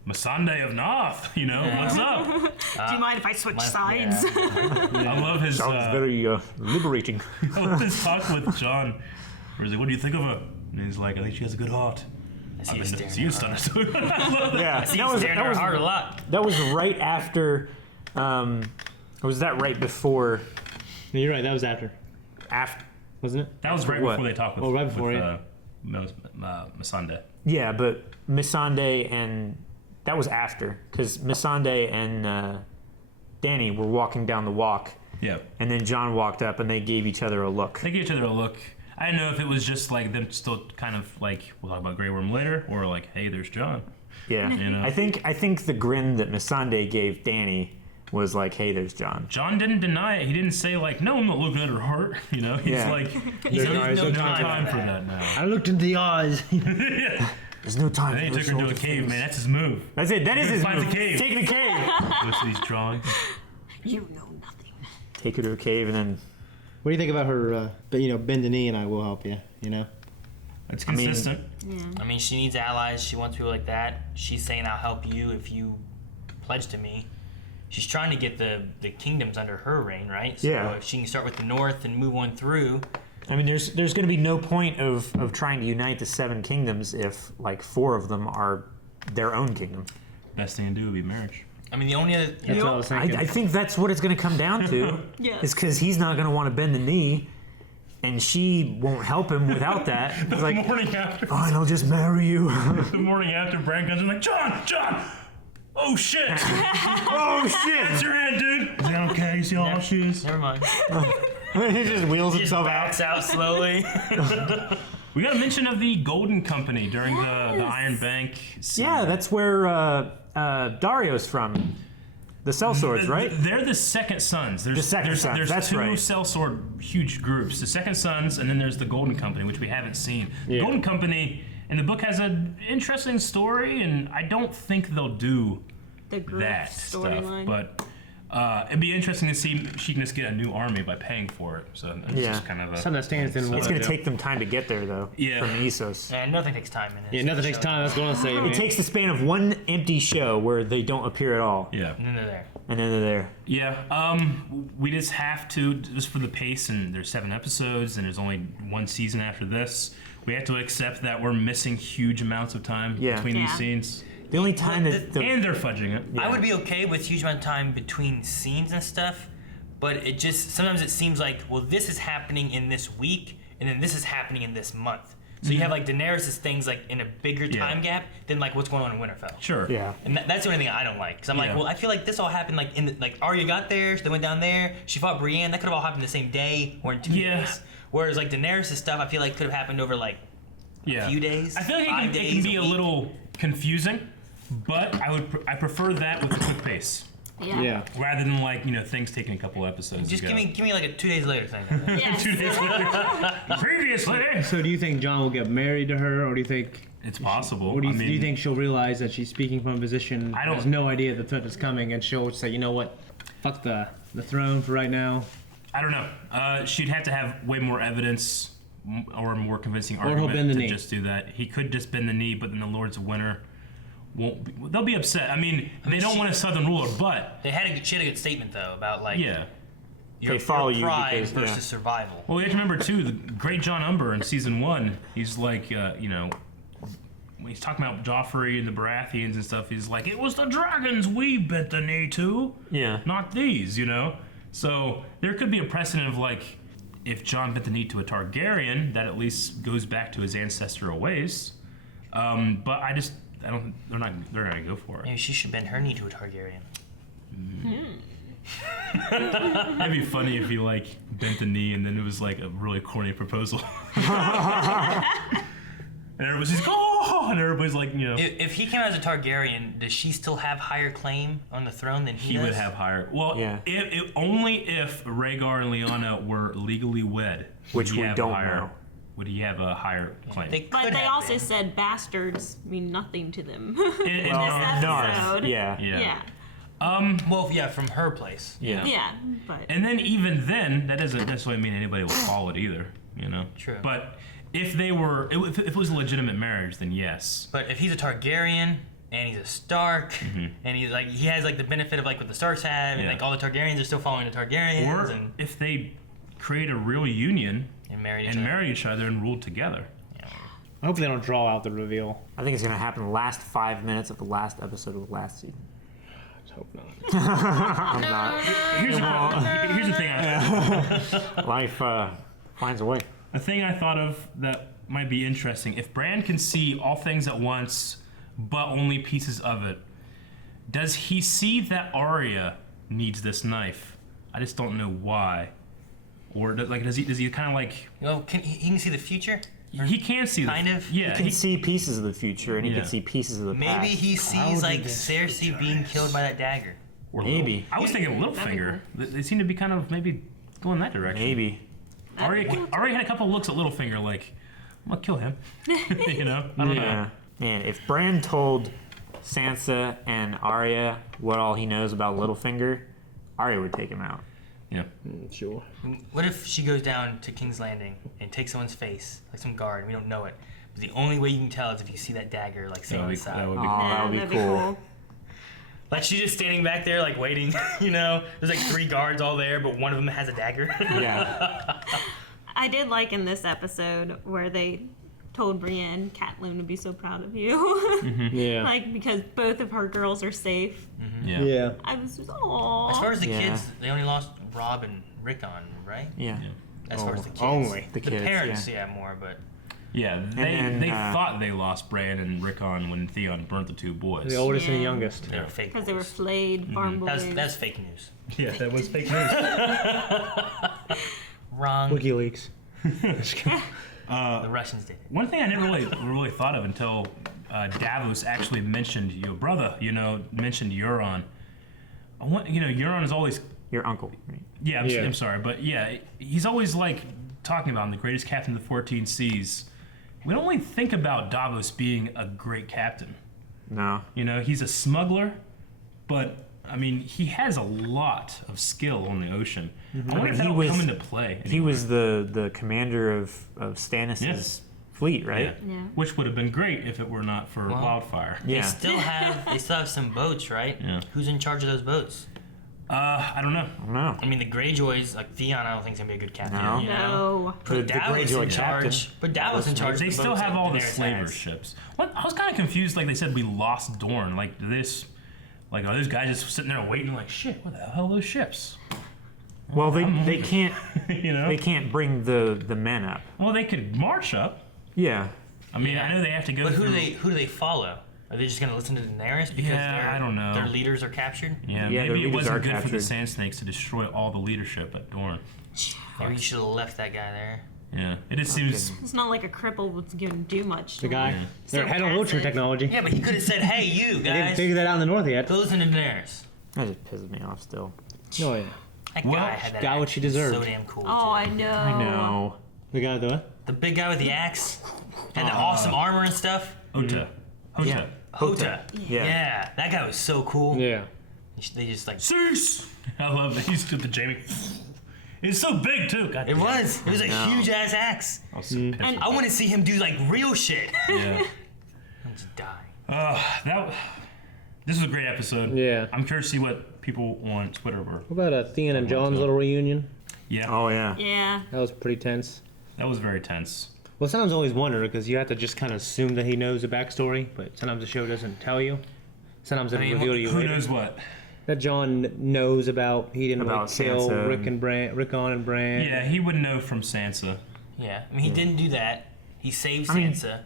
Masande of Noth, you know, what's up? Do you mind if I switch sides? I love his Sounds very liberating. I love his talk with John. Where he's like, what do you think of her? And he's like, I think she has a good heart. I see I've you been staring to see you, at her. Stannis. I love that. Yeah, I see you staring at her heart a lot. that was right after. Was that right before? No, you're right. That was after, After. wasn't it? That was right What? before they talked with, Oh, right before, with yeah. Masande. Yeah, but Missandei and that was after because Missandei and Dany were walking down the walk, Yeah. and then John walked up and they gave each other a look. They gave each other a look. I didn't know if it was just like them still kind of like, we'll talk about Grey Worm later, or like, hey, there's John. Yeah, You know? I think the grin that Missandei gave Dany was like, "Hey, there's John." John didn't deny it. He didn't say like, no, I'm not looking at her heart. You know, he's Yeah. like, He's there's no no time time for for that. that now. I looked into the eyes. There's no time. And then for he took those her to a sort of cave, things. man. That's his move. That's it. That is his Finds a move. cave. Take the cave. Goes to these drawings. You know nothing. Take her to a cave and then. What do you think about her? Bend the knee and I will help you. You know. It's mean- consistent. I mean, she needs allies. She wants people like that. She's saying, I'll help you if you pledge to me. She's trying to get the kingdoms under her reign, right? So Yeah. if she can start with the north and move on through. I mean, there's going to be no point of trying to unite the 7 kingdoms if like 4 of them are their own kingdom. Best thing to do would be marriage. I mean, the only other. That's what I was thinking. I think that's what it's going to come down to. Yes. Is because he's not going to want to bend the knee, and she won't help him without that. It's The like, morning after, fine, I'll just marry you. the morning after, Bran comes in like, John. Oh shit! Oh That's shit! your hand, dude. Is that okay? You see all how she is? Never mind. He just wheels He just himself out. backs out slowly. We got a mention of the Golden Company during the Iron Bank scene. Yeah, that's where Dario's from. The sellswords, right? They're the Second Sons. There's, The Second there's, Sons, There's that's 2 right. sellsword huge groups. The Second Sons, and then there's the Golden Company, which we haven't seen. The Yeah. Golden Company in the book has an interesting story, and I don't think they'll do The group that stuff. storyline. But it'd be interesting to see if she can just get a new army by paying for it. So it's Yeah. just kind of a... Something that Stannis didn't want It's to going do. to take them time to get there, though. Yeah. From Essos. And nothing takes time in this. Yeah, nothing takes time. That's what I was going to say. It takes the span of one empty show where they don't appear at all, Yeah. And then they're there. and then they're there. Yeah, we just have to, just for the pace, and there's 7 episodes, and there's only 1 season after this, we have to accept that we're missing huge amounts of time Yeah. between Yeah. these scenes. The only time Well, that And they're fudging it. Yeah. I would be okay with huge amount of time between scenes and stuff, but it just sometimes it seems like, well, this is happening in this week, and then this is happening in this month. So you have like Daenerys' things like in a bigger Yeah. time gap than like what's going on in Winterfell. Sure. yeah. And that's the only thing I don't like, because I'm like, Yeah. well, I feel like this all happened like in the, like Arya got there, they went down there, she fought Brienne, that could have all happened the same day or in 2 Yeah. days. Whereas like Daenerys' stuff, I feel like could have happened over like Yeah. few days, I feel like 5 it can days, be a week. little confusing, but I prefer that with a quick pace. Yeah. Rather than like, things taking a couple episodes. Just to give go. me like a 2 days later thing. Yes. 2 days later. Previously. So do you think John will get married to her, or do you think? It's possible. Or do you, I mean, do you think she'll realize that she's speaking from a position, I don't- has no idea the threat is coming, and she'll say, you know what, fuck the the throne for right now? I don't know. She'd have to have way more evidence or a more convincing he'll argument bend the to knee. just do that. He could just bend the knee, but then the Lords of Winter won't. They'll be upset. I mean, they don't want a Southern ruler, but she had a good statement though about like they follow you pride because, versus survival. Well, we have to remember too, the great John Umber in season 1. He's like, when he's talking about Joffrey and the Baratheons and stuff, he's like, it was the dragons we bent the knee to, not these, So there could be a precedent of like, if John bent the knee to a Targaryen, that at least goes back to his ancestral ways. But I don't. They're not gonna go for it. Maybe she should bend her knee to a Targaryen. That'd be funny if he like bent the knee and then it was like a really corny proposal. And everybody's just and everybody's like, If he came out as a Targaryen, does she still have higher claim on the throne than he does? would have higher. Well, if only if Rhaegar and Lyanna were legally wed, which we don't know. Would he have a higher claim? But they also said bastards mean nothing to them in this North, episode. yeah. From her place. Yeah, but and then even then, that doesn't necessarily mean anybody will follow it either. True. But if they were, if it was a legitimate marriage, then yes. But if he's a Targaryen and he's a Stark and he has like the benefit of like what the Starks have and like all the Targaryens are still following the Targaryens, or and if they create a real union and marry each other and rule together. I hope they don't draw out the reveal. I think it's going to happen the last 5 minutes of the last episode of the last season. Let's hope not. I'm not. Here's the thing. Life finds a way. A thing I thought of that might be interesting. If Bran can see all things at once, but only pieces of it, does he see that Arya needs this knife? I just don't know why. Or does he kind of like? He can see the future. He can see kind of. Yeah, he can see pieces of the future, and he can see pieces of the past. Maybe he sees like Cersei being killed by that dagger. Maybe. I was thinking Littlefinger. They seem to be kind of maybe going that direction. Maybe. Arya had a couple looks at Littlefinger like, I'm gonna kill him. I don't know. Man, if Bran told Sansa and Arya what all he knows about Littlefinger, Arya would take him out. Yeah. Sure. What if she goes down to King's Landing and takes someone's face, like some guard, and we don't know it? But the only way you can tell is if you see that dagger, like sitting on the side. That would be cool. cool. That would be cool. Like she's just standing back there, like waiting. There's like 3 guards all there, but one of them has a dagger. Yeah. I did like in this episode where they told Brienne, Catelyn would be so proud of you. Yeah. Like, because both of her girls are safe. Yeah. I was just, aww. As far as the kids, they only lost Rob and Rickon, right? Yeah. As far as the kids. Only. The kids, parents, more, but. Yeah, they thought they lost Bran and Rickon when Theon burnt the 2 boys. The oldest and the youngest. They were fake. Because they were flayed, farm boys. That's fake news. Yeah, that was fake news. Wrong. WikiLeaks. The Russians did it. One thing I never really thought of until Davos actually mentioned your brother, mentioned Euron. Euron is always... Your uncle, right? Yeah, I'm sorry, but he's always like talking about him, the greatest captain of the 14 seas. We don't really think about Davos being a great captain. No. He's a smuggler, but I mean, he has a lot of skill on the ocean. I wonder if that'll come into play. Anyway. He was the commander of Stannis' fleet, right? Yeah. Which would have been great if it were not for wildfire. They still have some boats, right? Yeah. Who's in charge of those boats? I don't know. No. I mean, the Greyjoys, like Theon, I don't think is gonna be a good captain. No. No. Put The Davos Greyjoy in charge. captain. But Davos in charge. They of the still boats have that all the Daenerys slaver has. ships. What? I was kind of confused. Like they said, we lost Dorne. Like this. Like are those guys just sitting there waiting? Like shit. What the hell are those ships? Well, they can't. They They can't bring the men up. Well, they could march up. Yeah. I mean, I know they have to go. But through... who do they follow? Are they just gonna listen to Daenerys because I don't know. their leaders are captured? Yeah, Yeah, maybe their it leaders are wasn't good for the captured. Sand Snakes to destroy all the leadership at Dorne. Maybe you should have left that guy there. Yeah, it just seems. It's not like a cripple was going to do much. The guy. Yeah. They're So head on Wiltshire passive. technology. Yeah, but he could have said, "Hey, you They didn't guys, figure that out in the north yet. go listen to Daenerys." That just pisses me off still. Oh, yeah. That Well, guy had that. got what she deserved. So damn cool. Oh, too. I know. I know. The guy, the what? The big guy with the axe and the awesome armor and stuff. Hota. Yeah. Hota. Yeah. Yeah, that guy was so cool. Yeah. They just like. Cease! I love that. He's got the Jamie. It's so big too. God It damn. was. It was a huge ass axe. I was so pissed with I want to see him do like real shit. Yeah. I'm just dying. This was a great episode. Yeah. I'm curious to see what people on Twitter were. What about Theon and John's little reunion? Yeah. Oh yeah. Yeah. That was pretty tense. That was very tense. Well, sometimes I always wonder because you have to just kind of assume that he knows the backstory, but sometimes the show doesn't tell you. Sometimes it'll reveal to you Who later. knows what? That John knows about. He didn't About like, kill Sansa Rickon and Bran. Yeah, he would know from Sansa. Yeah, I mean, he didn't do that. He saved Sansa.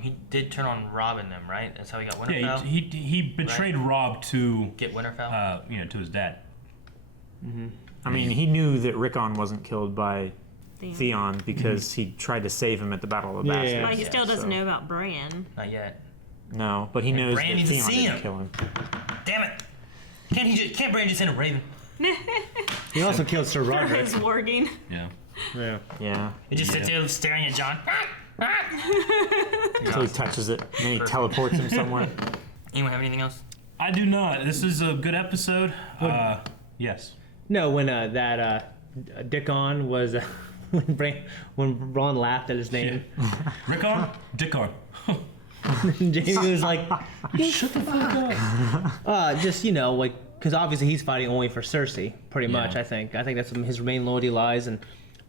He did turn on Rob and them, right? That's how he got Winterfell. Yeah, he betrayed Robb to Get Winterfell. to his dad. I mean, he knew that Rickon wasn't killed by Theon. Theon because he tried to save him at the Battle of the Bastards. But he still doesn't so- know about Bran. Not yet. No, but he knows Bran that needs to Theon see didn't him. kill him. Damn it! Can't Bran just send a raven? He also killed Sir For Roderick. his warging. Yeah. Yeah. Yeah. He just sits there staring at John. Until he touches it, and then he teleports him somewhere. Anyone have anything else? I do not. This is a good episode. Yes. No, when Dickon was when Ron laughed at his name, Rickon? Dickon. Jamie was like, "Shut the fuck up." Just like because obviously he's fighting only for Cersei, pretty much. Yeah. I think that's his main loyalty lies,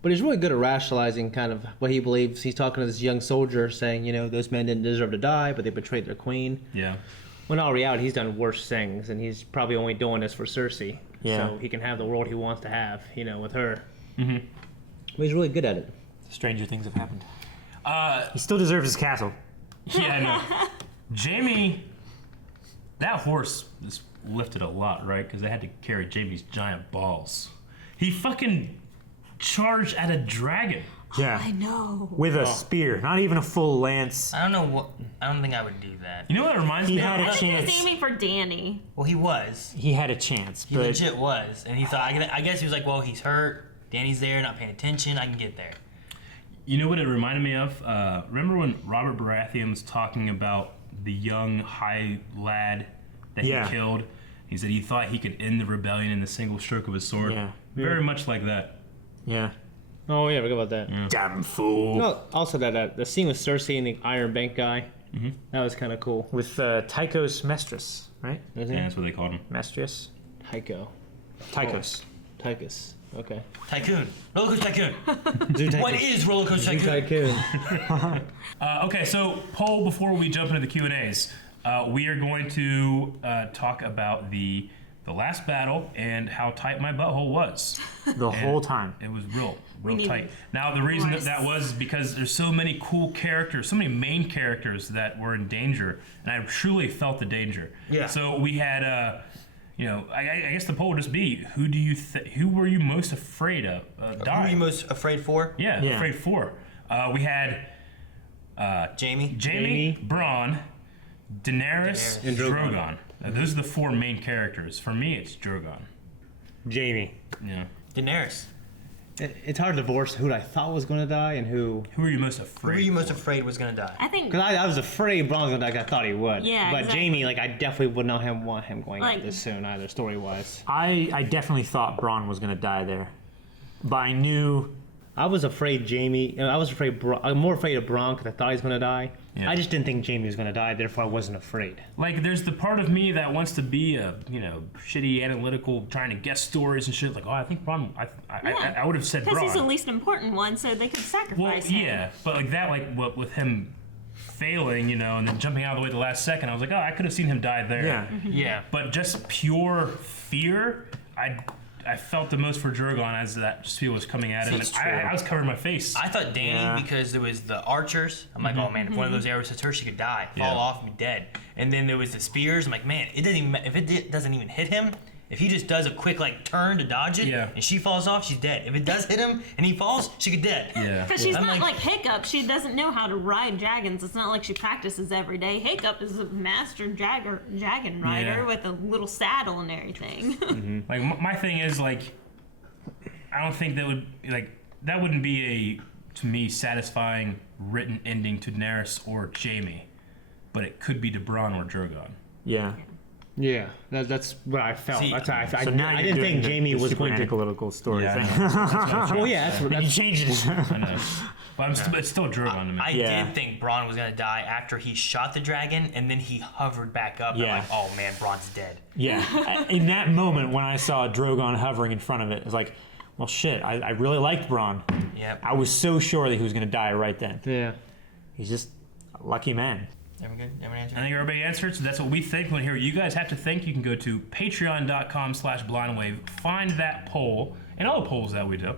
but he's really good at rationalizing kind of what he believes. He's talking to this young soldier, saying, those men didn't deserve to die, but they betrayed their queen. Yeah. When in all reality, he's done worse things, and he's probably only doing this for Cersei, so he can have the world he wants to have, with her. Mm-hmm. But he's really good at it. Stranger things have happened. He still deserves his castle. Yeah, I know. Jamie, that horse is lifted a lot, right? Because they had to carry Jamie's giant balls. He fucking charged at a dragon. Yeah. I know. With a spear, not even a full lance. I don't think I would do that. You know what it reminds He me had of? a I think he was chance. aiming for Danny. Well, he was. He had a chance, He but legit was, and he thought. I guess he was like, well, he's hurt. Danny's there, not paying attention. I can get there. You know what it reminded me of? Remember when Robert Baratheon was talking about the young high lad that he killed? He said he thought he could end the rebellion in the single stroke of his sword. Yeah. Very much like that. yeah. Oh yeah, forgot about that. Damn fool. No, also that the scene with Cersei and the Iron Bank guy, that was kind of cool. With Tychos Mestris, right? Isn't Yeah, it? that's what they called him. Mestrius? Tycho. Tychos. Tychus. Okay. Tycoon. Roller Coaster Tycoon. Zoo What is Roller Coaster Tycoon? Tycoon. Okay, so poll before we jump into the Q&As. We are going to talk about the last battle and how tight my butthole was. The whole time. It was real need tight. Now, the reason Morris. that was because there's so many cool characters, so many main characters that were in danger, and I truly felt the danger. Yeah. So we had, I guess the poll would just be, who were you most afraid of Who dying? are you most afraid for? Yeah, Yeah. afraid for. We had Jamie. Bronn, Daenerys, And Drogon. Drogon. Those are the four main characters. For me, it's Drogon. Jamie. Yeah. Daenerys. It's hard to divorce who I thought was going to die and who. Who are you most Who afraid? are you most for? afraid was gonna die? I think Because I was afraid Braun was going to die 'cause I thought he would. Yeah, But exactly. Jamie, I definitely would not want him going Like- out this soon either, story wise. I definitely thought Braun was going to die there. But I knew... I was afraid Jamie. I was afraid. I'm more afraid of Braun because I thought he was going to die. Yeah. I just didn't think Jamie was going to die. Therefore, I wasn't afraid. Like, there's the part of me that wants to be a, shitty analytical, trying to guess stories and shit. Like, oh, I think Bronn. I would have said because he's the Bronn. least important one, so they could Well, sacrifice him. yeah, but like that, what with him failing, and then jumping out of the way at the last second, I was like, oh, I could have seen him die there. Yeah. Yeah. But just pure fear, I felt the most for Drogon as that fear was coming at him. That's And true. I was covering my face. I thought Danny Yeah. because there was the archers. I'm like, oh man, if one of those arrows hits her, she could die, fall Yeah. off, and be dead. And then there was the spears. I'm like, man, it doesn't even if it doesn't even hit him. If he just does a quick turn to dodge it, Yeah. and she falls off, she's dead. If it does hit him and he falls, she could dead. Yeah. But she's I'm not like- like Hiccup. She doesn't know how to ride dragons. It's not like she practices every day. Hiccup is a master dragon rider Yeah. with a little saddle and everything. Like my thing is like, I don't think that wouldn't be a, to me, satisfying written ending to Daenerys or Jaime, but it could be to Bronn or Drogon. Yeah. Yeah, that's what I felt. See, That's how So now I you're didn't doing think Jamie was going to. analytical story Yeah, I thing. Oh yeah, that's You changed it. I know. But it's still Drogon to me. I Yeah. did think Bronn was gonna die after he shot the dragon, and then he hovered back up. And Yeah. I'm like, oh man, Bronn's dead. Yeah. In that moment when I saw Drogon hovering in front of it, it was like, well, shit, I really liked Bronn. Yep. I was so sure that he was going to die right then. yeah. He's just a lucky man. Everyone good? Everyone answered? I think everybody answered, so that's what we think. When here, you guys have to think. You can go to patreon.com/blindwave, find that poll, and all the polls that we do.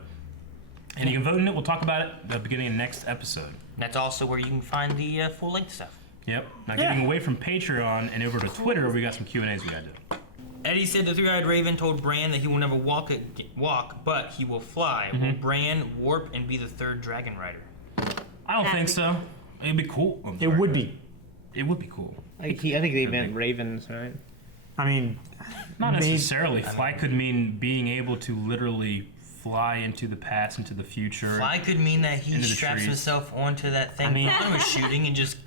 And you can vote in it. We'll talk about it at the beginning of next episode. That's also where you can find the full-length stuff. Yep. Now getting away from Patreon and over to Twitter, we got some Q&As we got to do. Eddie said the three-eyed raven told Bran that he will never walk, but he will fly. Will Bran warp and be the third dragon rider? I don't think so. It'd be cool. It would be. It would be cool. I think they meant ravens, right? I mean, Not maybe- necessarily. Fly could mean being able to literally fly into the past, into the future. Fly could mean that he Into the straps trees. himself onto that thing I mean- Bronn was shooting and just...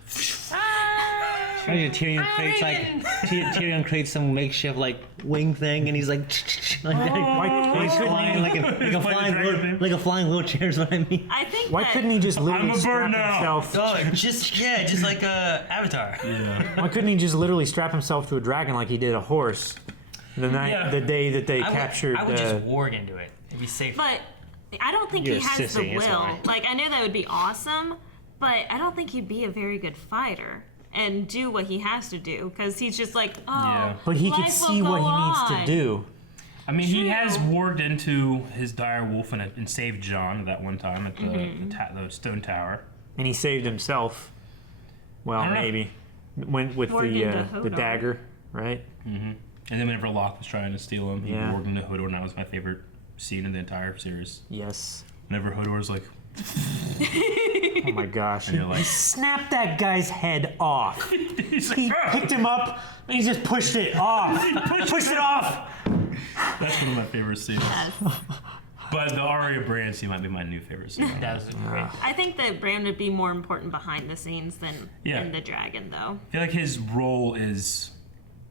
Imagine Tyrion creates some makeshift like wing thing, and he's like, like that. why He's couldn't flying he, like a flying dragon thing. like a flying wheelchair is what I mean. I think why that couldn't he just I'm literally a bird strap now. himself? Oh, just like Avatar. Yeah. Why couldn't he just literally strap himself to a dragon like he did a horse? The night, Yeah. the day that they captured. I would just warg into it. It'd be safe. But I don't think You're he a has sissy, the that's will. why. Like, I know that would be awesome, but I don't think he'd be a very good fighter and do what he has to do because he's just like, oh, Yeah. But he could life will see what go he needs to on. do. I mean, he True. has warged into his dire wolf and saved Jon that one time at the stone tower. And he saved himself. Well, I don't know. maybe. Went with Warged into the Hodor. dagger, right? And then whenever Locke was trying to steal him, he Yeah. warged into Hodor, and that was my favorite scene in the entire series. Yes. Whenever Hodor's like, Oh my gosh. And you're like- he snapped that guy's head off. he's like, He "Ah!" picked him up and he just pushed it off. Pushed it off. That's one of my favorite scenes. Yes. But the Arya Bran scene might be my new favorite scene. That was great. I think that Bran would be more important behind the scenes than Yeah. in the dragon, though. I feel like his role is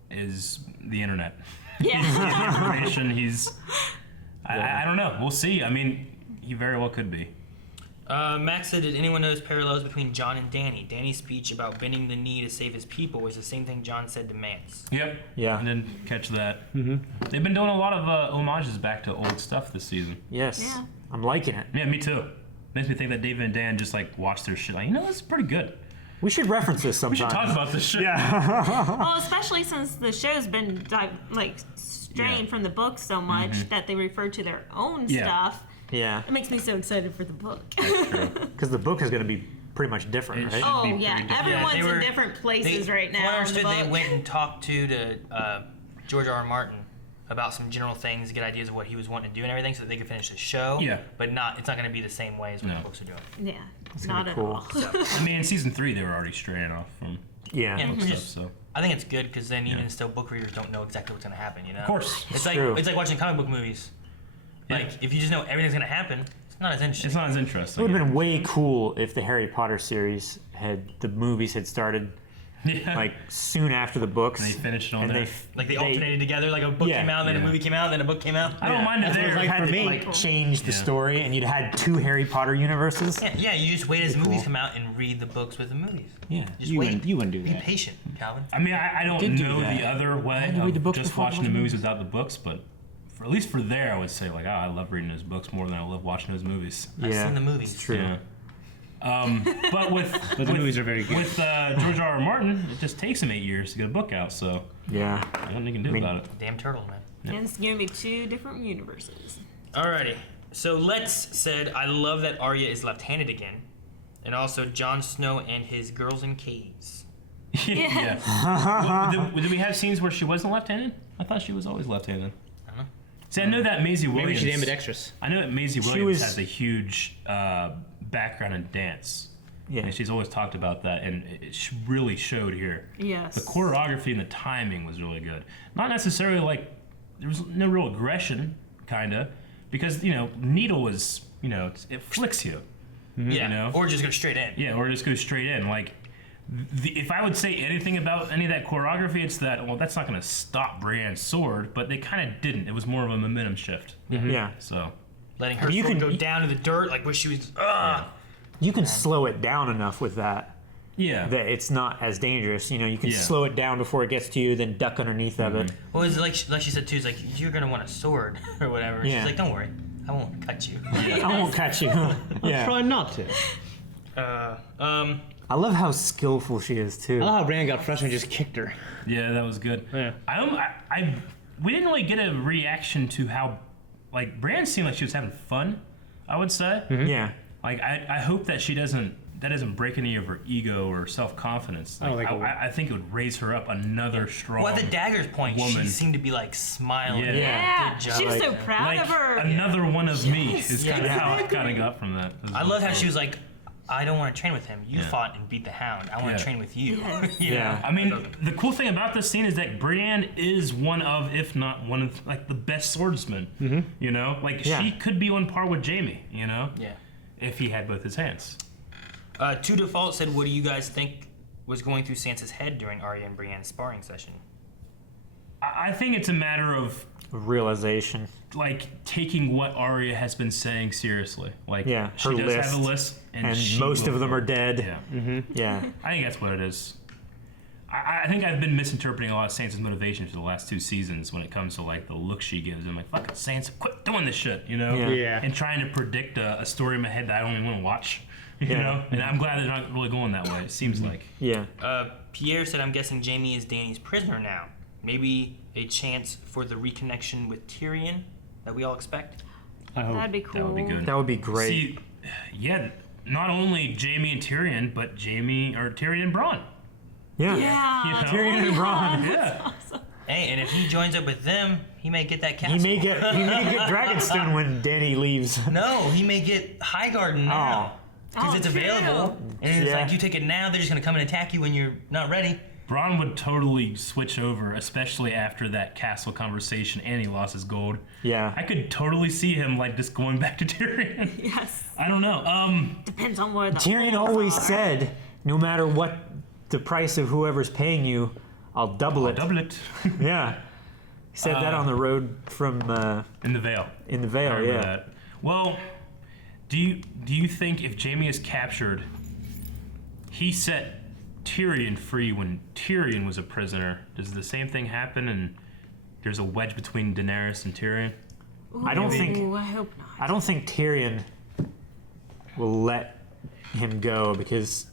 the internet. Yeah. Information. I don't know. We'll see. I mean, he very well could be. Max said, did anyone notice parallels between Jon and Dany? Dany's speech about bending the knee to save his people was the same thing Jon said to Mance. Yep. Yeah. I didn't catch that. They've been doing a lot of homages back to old stuff this season. Yes. Yeah. I'm liking it. Yeah, me too. Makes me think that David and Dan just like watch their shit. Like, you know, this is pretty good. We should reference this We sometime. should talk about this shit. Well, especially since the show's been strained Yeah. from the book so much that they refer to their own Yeah. stuff. Yeah. It makes me so excited for the book. Because the book is going to be pretty much different, It right? should- Oh be yeah, pretty different. everyone's they were- in different places right From what I now. in the understood, they book. went and talked to George R.R. Martin about some general things, get ideas of what he was wanting to do and everything, so that they could finish the show. Yeah. But it's not going to be the same way as what No. the books are doing. Yeah, gonna not be at cool. all. I mean, in season 3, they were already straying off from Yeah. Yeah. book Mhm. stuff, so. I think it's good because then even Yeah. still book readers don't know exactly what's going to happen. You know. Of course. It's like true. it's like watching comic book movies. Yeah. Like if you just know everything's going to happen, it's not as interesting. It's not as It interesting. would have been way cool if the Harry Potter series the movies had started Yeah. like soon after the books. And they finished on and there. Like they alternated together. Like a book Yeah. came out, then Yeah. a movie came out, then a book came out. I don't mind it That's what there. it had for to, me. like change the Yeah. story, and you'd had 2 Harry Potter universes. Yeah, you just wait as the movies come out and read the books with the movies. Yeah. Just You wait. wouldn't do Be that. patient, Calvin. I mean, I don't did do know that. the other way had to read the of books just before watching the watching movies without the books, but at least for there, I would say, like, I love reading those books more than I love watching those movies. I've seen the movies. It's true. Yeah. But with But the movies are very good. with George R.R. Martin, it just takes him 8 years to get a book out, so Yeah. I don't think he can do about it. Damn turtle, man. And it's gonna be 2 different universes. Alrighty. So Let's said, I love that Arya is left-handed again. And also Jon Snow and his girls in caves. Yeah. Well, did we have scenes where she wasn't left-handed? I thought she was always left-handed. I don't know. See, I know that Maisie Maybe Williams. we should ambidextrous. I know that Maisie Williams was- has a huge background in dance. Yeah. And she's always talked about that, and it really showed here. Yes. The choreography and the timing was really good. Not necessarily like there was no real aggression, kind of, because Needle was it flicks you. Yeah. know? Or just go straight in. Yeah, or just go straight in. Like if I would say anything about any of that choreography, it's that, well, that's not going to stop Brienne's sword, but they kind of didn't. It was more of a momentum shift. Yeah. So letting her sword go down to the dirt, like where she was. You can slow it down enough with that. Yeah. That it's not as dangerous. You know, you can slow it down before it gets to you, then duck underneath of it. Well, it's like she said too. It's like you're gonna want a sword or whatever. Yeah. She's like, don't worry, I won't cut you. I won't cut you. Yeah. Try not to. I love how skillful she is too. I love how Brand got frustrated and just kicked her. Yeah, that was good. Yeah. We didn't really get a reaction to how, like, Brienne seemed like she was having fun, I would say. Yeah. Like, I hope that that doesn't break any of her ego or self-confidence. Like, I think it would raise her up another strong Well, at the dagger's point, woman. she seemed to be like smiling. Yeah. Good job. She was so proud of her. Another one of me is kind of how I kind of got from that. I love how she was like, I don't want to train with him. You fought and beat the Hound. I want to train with you. Yeah. I mean, the cool thing about this scene is that Brienne is one of, if not one of, like, the best swordsmen. Mm-hmm. You know, like she could be on par with Jaime. You know, if he had both his hands. To Default said, "What do you guys think was going through Sansa's head during Arya and Brienne's sparring session?" I think it's a matter of realization, like taking what Arya has been saying seriously. Like, she her does list, have a list, and most of them are dead. Yeah, yeah. I think that's what it is. I think I've been misinterpreting a lot of Sansa's motivation for the last 2 seasons when it comes to like the look she gives. I'm like, fuck it, Sansa, quit doing this shit, you know? Yeah. And trying to predict a story in my head that I don't even want to watch, you know? And I'm glad they're not really going that way. It seems like. Yeah. Pierre said, "I'm guessing Jaime is Dany's prisoner now. Maybe a chance for the reconnection with Tyrion that we all expect." I hope. That'd be cool. That would be good. That would be great. See, yeah, not only Jaime and Tyrion, but Tyrion and Bronn. Yeah. Yeah. You know? Tyrion and Bronn. Yeah. Hey, and if he joins up with them, he may get that castle. He may get Dragonstone when Dany leaves. No, he may get Highgarden now. Because it's available. And it's like, you take it now, they're just going to come and attack you when you're not ready. Bronn would totally switch over, especially after that castle conversation and he lost his gold. Yeah. I could totally see him like just going back to Tyrion. Yes. I don't know. Depends on where the Tyrion always said, no matter what the price of whoever's paying you, I'll double it. Double it. Yeah. He said that on the road from in the Vale. In the Vale, I remember yeah. that. Well, do you think if Jaime is captured, he set Tyrion free when Tyrion was a prisoner? Does the same thing happen and there's a wedge between Daenerys and Tyrion? Ooh, I don't think I hope not. I don't think Tyrion will let him go because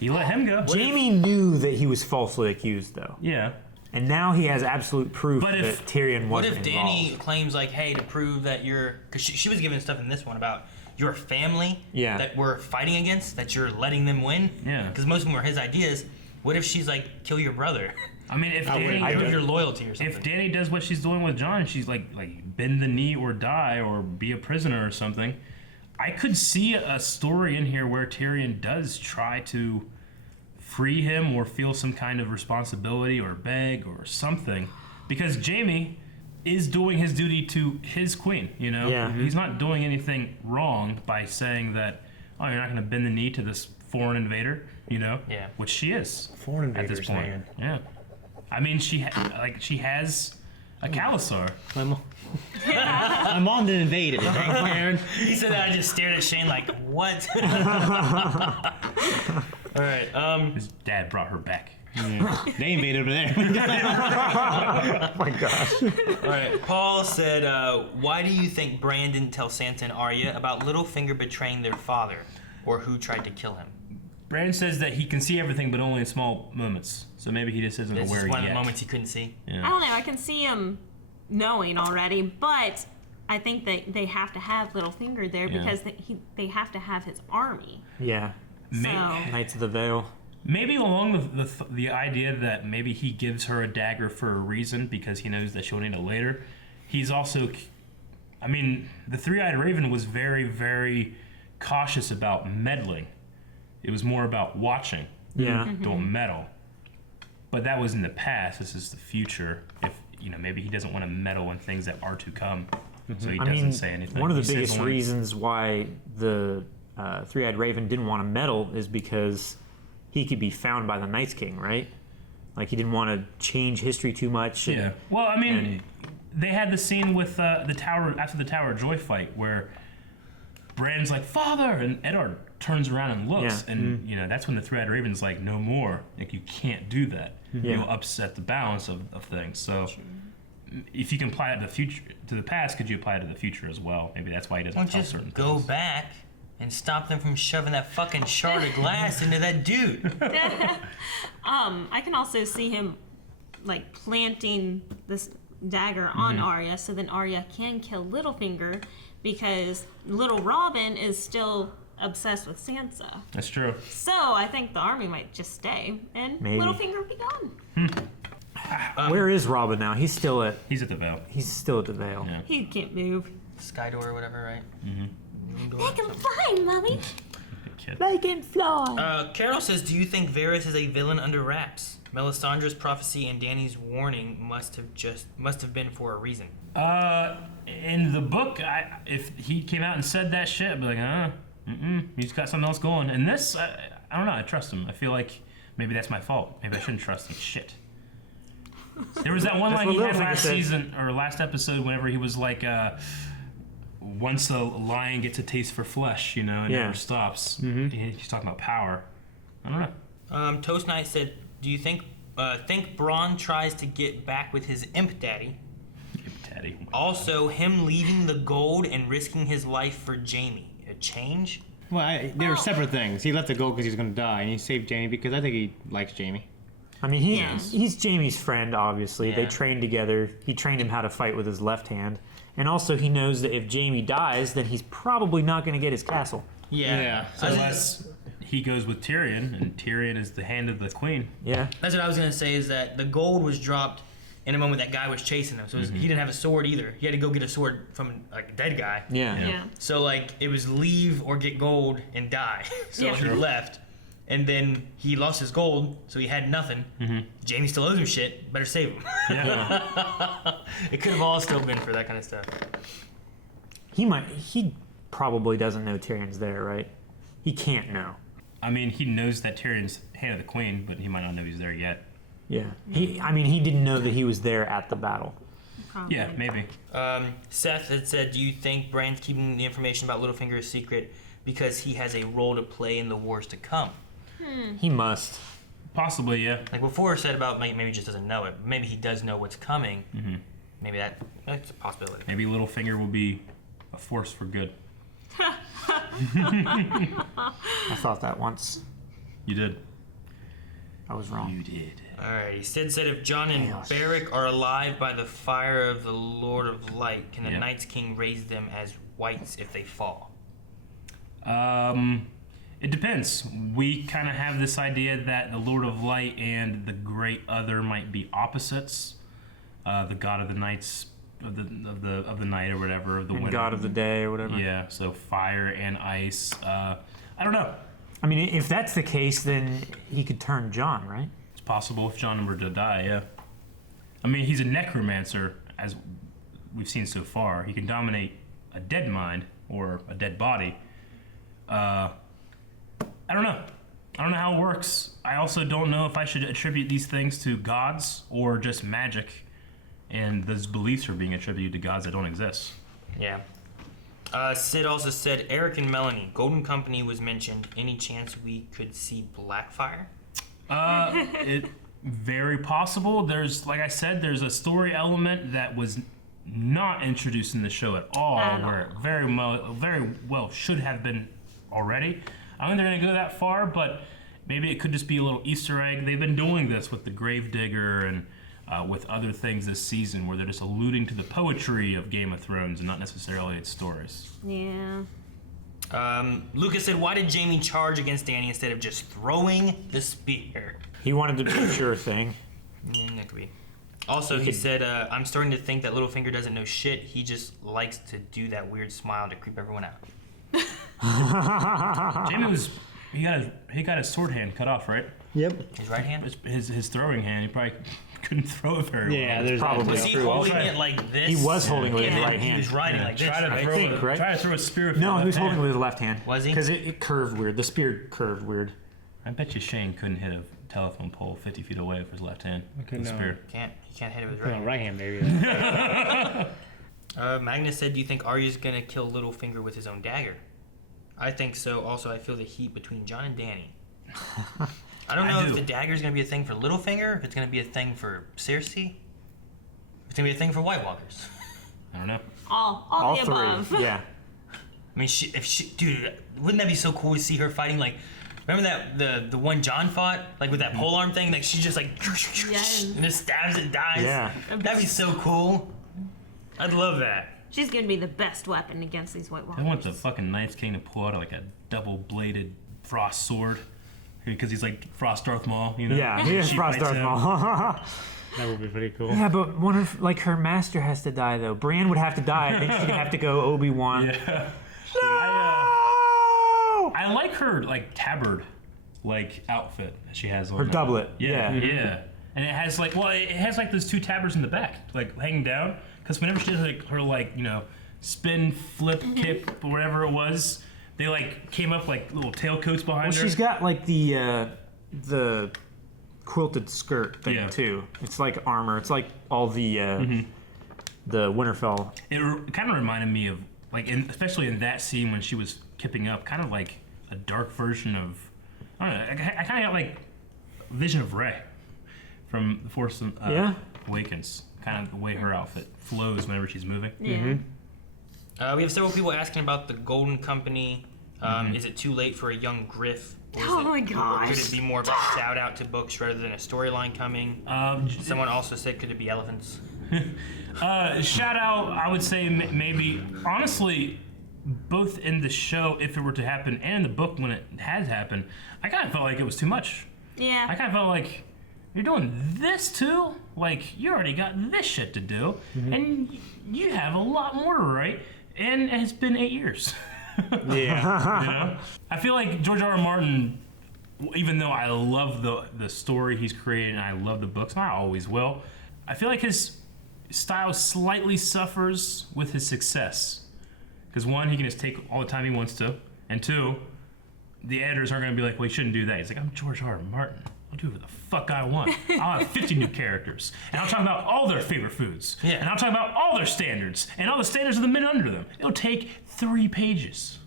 he let him go. Jaime knew that he was falsely accused though. Yeah. And now he has absolute proof But if- that Tyrion What wasn't if involved. Dany claims, like, hey, to prove that you're... Because she was given stuff in this one about your family that we're fighting against, that you're letting them win. Yeah. Because most of them were his ideas. What if she's like, kill your brother? I mean, if Dany, prove your loyalty or something. if Dany does what she's doing with Jon, and she's like bend the knee or die or be a prisoner or something, I could see a story in here where Tyrion does try to free him or feel some kind of responsibility or beg or something, because Jaime is doing his duty to his queen. You know, he's not doing anything wrong by saying that, oh, you're not going to bend the knee to this foreign invader. You know, which she is Foreign at this invaders, point. man. Yeah, I mean, she has a Khalasar. I'm on to invade it. Aaron. He said that. I just stared at Shane like, what? All right. His dad brought her back. They invaded over there. Oh my gosh. All right. Paul said, why do you think Bran didn't tell Sansa and Arya about Littlefinger betraying their father, or who tried to kill him? Bran says that he can see everything, but only in small moments. So maybe he just isn't This aware is one yet. of the moments he couldn't see. I don't know. I can see him knowing already, but I think that they have to have Littlefinger there because they have to have his army. Yeah. So Knights of the Vale. Maybe along the idea that maybe he gives her a dagger for a reason because he knows that she'll need it later. He's also, I mean, the Three-Eyed Raven was very, very cautious about meddling. It was more about watching. Yeah. Don't meddle. But that was in the past. This is the future. If maybe he doesn't want to meddle in things that are to come, so he doesn't say anything. One of the He says biggest reasons why the Three-Eyed Raven didn't want to meddle is because he could be found by the Night's King, right? Like he didn't want to change history too much. Yeah. Well, I mean, they had the scene with the tower after the Tower of Joy fight where Bran's like, "Father," and Eddard turns around and looks, and that's when the Three-Eyed Raven's like, "No more. Like you can't do that. You'll upset the balance of things." So, if you can apply it to the past, could you apply it to the future as well? Maybe that's why he doesn't tell certain things. Go back and stop them from shoving that fucking shard of glass into that dude. I can also see him like planting this dagger on Arya, so then Arya can kill Littlefinger, because little Robin is still obsessed with Sansa. That's true. So I think the army might just stay, and Littlefinger will be gone. Where is Robin now? He's still at the Vale. He's still at the Vale. Yeah. He can't move. Skydor or whatever, right? They can fly, Mommy. They can fly. Carol says, do you think Varys is a villain under wraps? Melisandre's prophecy and Dany's warning must have been for a reason. In the book, if he came out and said that shit, I'd be like, he's got something else going. And this, I don't know, I trust him. I feel like maybe that's my fault. Maybe I shouldn't trust him. Shit. There was that one line he had last season, or last episode, whenever he was like, once a lion gets a taste for flesh, it never stops. He's talking about power. I don't know. Toast Knight said, do you think Bronn tries to get back with his imp daddy? Also, him leaving the gold and risking his life for Jaime. A change? Well, they were separate things. He left the gold because he was going to die, and he saved Jaime because I think he likes Jaime. I mean, he's Jaime's friend, obviously. Yeah. They trained together. He trained him how to fight with his left hand. And also, he knows that if Jaime dies, then he's probably not going to get his castle. Yeah. So unless he goes with Tyrion, and Tyrion is the hand of the queen. Yeah. That's what I was going to say, is that the gold was dropped in a moment that guy was chasing him. So he didn't have a sword either. He had to go get a sword from like a dead guy. Yeah. So like it was leave or get gold and die. So he left. And then he lost his gold, so he had nothing. Jaime still owes him shit. Better save him. Yeah. It could have all still been for that kind of stuff. He probably doesn't know Tyrion's there, right? He can't know. I mean, he knows that Tyrion's hand of the queen, but he might not know he's there yet. Yeah. He didn't know that he was there at the battle. Probably. Yeah, maybe. Seth had said, do you think Bran's keeping the information about Littlefinger a secret because he has a role to play in the wars to come? He must. Possibly, yeah. Like before said about maybe he just doesn't know it. Maybe he does know what's coming. Maybe that's a possibility. Maybe Littlefinger will be a force for good. I thought that once. You did. I was wrong. You did. Alrighty. Sid said, if Jon and Beric are alive by the fire of the Lord of Light, can the Night's King raise them as whites if they fall? It depends. We kind of have this idea that the Lord of Light and the Great Other might be opposites. The God of the Nights, of the night or whatever, of the winter. God of the day or whatever. Yeah. So fire and ice. I don't know. I mean, if that's the case, then he could turn Jon, right? It's possible if Jon were to die. Yeah. I mean, he's a necromancer, as we've seen so far. He can dominate a dead mind or a dead body. I don't know. I don't know how it works. I also don't know if I should attribute these things to gods or just magic, and those beliefs are being attributed to gods that don't exist. Yeah. Sid also said, Eric and Melanie, Golden Company was mentioned. Any chance we could see Blackfire? It very possible. There's, like I said, there's a story element that was not introduced in the show at all, where it very well should have been already. I don't think they're going to go that far, but maybe it could just be a little Easter egg. They've been doing this with the Gravedigger and with other things this season, where they're just alluding to the poetry of Game of Thrones and not necessarily its stories. Yeah. Lucas said, why did Jaime charge against Dany instead of just throwing the spear? He wanted to be a sure thing. That could be. Also, he said, I'm starting to think that Littlefinger doesn't know shit. He just likes to do that weird smile to creep everyone out. Jaime he got his sword hand cut off, right? Yep. His right hand? His throwing hand. He probably couldn't throw it very well. Yeah, there's probably Was he holding it like this? He was holding it with his And then right He hand. was riding like this, right? right? Try to throw a spear. No, he was holding it with his left hand. Was he? Because it curved weird. The spear curved weird. I bet you Shane couldn't hit a telephone pole 50 feet away with his left hand. Okay, With a no. spear. He can't hit it with Put right. on right hand, baby. Magnus said, "Do you think Arya's gonna kill Littlefinger with his own dagger?" I think so. Also, I feel the heat between Jon and Dany. I don't know if the dagger's gonna be a thing for Littlefinger, if it's gonna be a thing for Cersei, if it's gonna be a thing for White Walkers. I don't know. All the three. above. Yeah. I mean, dude, wouldn't that be so cool to see her fighting like? Remember that the one Jon fought like with that pole arm thing? Like she just like Yes. and just stabs it and dies. Yeah. That'd be so cool. I'd love that. She's gonna be the best weapon against these White I Walkers. want the fucking Night's King to pull out like a double-bladed frost sword. Because he's like Frost Darth Maul, you know? Yeah, he is She Frost fights Darth him. Maul. That would be pretty cool. Yeah, but one of like her master has to die though. Bran would have to die. I think she'd have to go Obi-Wan. Yeah. No! I like her like tabard like outfit that she has on. Her now. doublet. Yeah, Yeah. yeah. And it has like it has like those two tabards in the back, like hanging down. Because whenever she does like her spin, flip, kick, or whatever it was, they like came up like little tailcoats behind Well, her. she's got like the quilted skirt thing Yeah. too. It's like armor. It's like all the Winterfell. It kind of reminded me of especially in that scene when she was kipping up, kind of like a dark version of. I don't know. I kind of got like a vision of Rey from The Force Awakens. Kind of the way her outfit flows whenever she's moving. Yeah. We have several people asking about the Golden Company. Is it too late for a young Griff? Or is Oh it, my gosh. Could it be more of a shout out to books rather than a storyline coming? Someone also said, could it be elephants? Shout out, I would say maybe, honestly, both in the show, if it were to happen, and in the book when it has happened, I kind of felt like it was too much. Yeah. I kind of felt like, you're doing this too? Like, you already got this shit to do, and you have a lot more to write, and it's been 8 years. Yeah. You know? I feel like George R.R. Martin, even though I love the story he's created and I love the books, and I always will, I feel like his style slightly suffers with his success. Because one, he can just take all the time he wants to, and two, the editors aren't going to be like, well, you shouldn't do that. He's like, I'm George R.R. Martin. I'll do whatever the fuck I want. I'll have 50 new characters, and I'll talk about all their favorite foods, and I'll talk about all their standards, and all the standards of the men under them. It'll take 3 pages.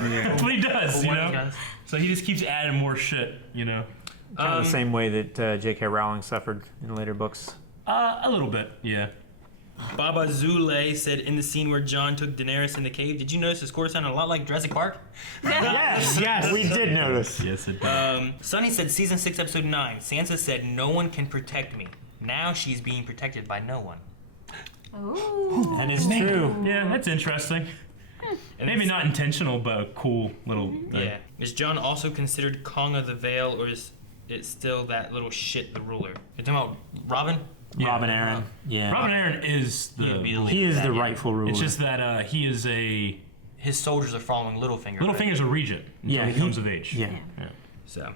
That's what he does, you know? So he just keeps adding more shit, you know? Kind of the same way that J.K. Rowling suffered in later books. A little bit, yeah. Baba Zule said, in the scene where Jon took Daenerys in the cave, did you notice his score sounded a lot like Jurassic Park? Yes, we did notice. Yes, it did. Sonny said, season 6, episode 9, Sansa said, no one can protect me. Now she's being protected by no one. Oh. And it's true. Yeah, that's interesting. Maybe not intentional, but a cool little thing. Yeah. Is Jon also considered Kong of the Vale, or is it still that little shit, the ruler? You're talking about Robin? Yeah. Robin Aaron. Yeah. Robin Aaron is the... He is the rightful ruler. It's just that he is a... His soldiers are following Littlefinger. Littlefinger's a regent until he comes of age. Yeah. So,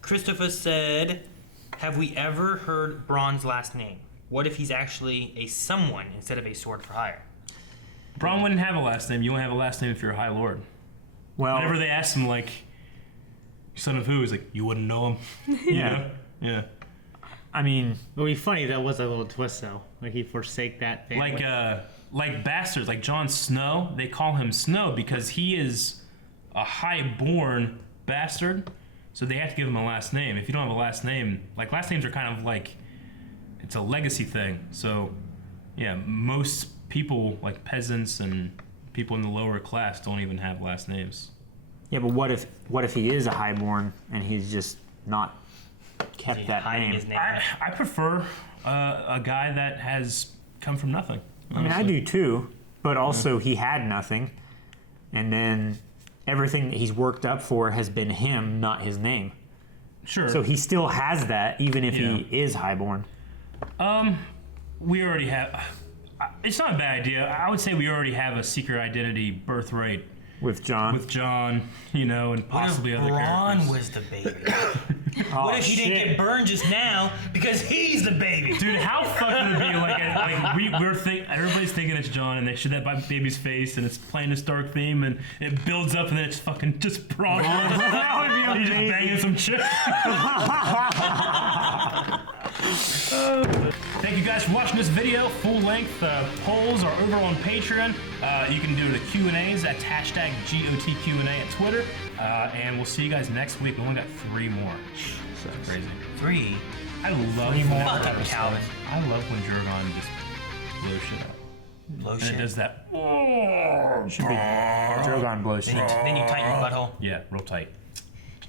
Christopher said, have we ever heard Bronn's last name? What if he's actually a someone instead of a sword for hire? Bronn wouldn't have a last name. You only have a last name if you're a High Lord. Well, Whenever they asked him, like, son of who, he's like, you wouldn't know him. You Yeah. know? Yeah. I mean, It would be funny if that was a little twist though. Like he forsake that family. Like bastards, like Jon Snow, they call him Snow because he is a high-born bastard, so they have to give him a last name. If you don't have a last name, like last names are kind of like, it's a legacy thing. So, yeah, most people, like peasants and people in the lower class, don't even have last names. yeah, but what if he is a highborn and he's just not kept that hiding name? his name. I prefer a guy that has come from nothing. I mean, I do too, but also he had nothing, and then everything that he's worked up for has been him, not his name. Sure. So he still has that, even if Yeah. he is highborn. We already have. It's not a bad idea. I would say we already have a secret identity birthright with John. With John, and possibly other Ron characters. was the baby? What if he didn't get burned just now because he's the baby? Dude, how fucked would it be? Everybody's thinking it's John, and they show that baby's face, and it's playing this dark theme, and it builds up, and then it's fucking just Bronco. That would be He's amazing. just banging some chick. Thank you guys for watching this video. Full length polls are over on Patreon. You can do the Q&As at hashtag GOTQA at Twitter. And we'll see you guys next week. We only got 3 more. That's crazy. 3? I love 3 more Fucking episodes. Calvin. I love when Drogon just blows shit up. Blow And shit. it does that. Should be Drogon blows shit. Then you tighten your butthole. Yeah, real tight.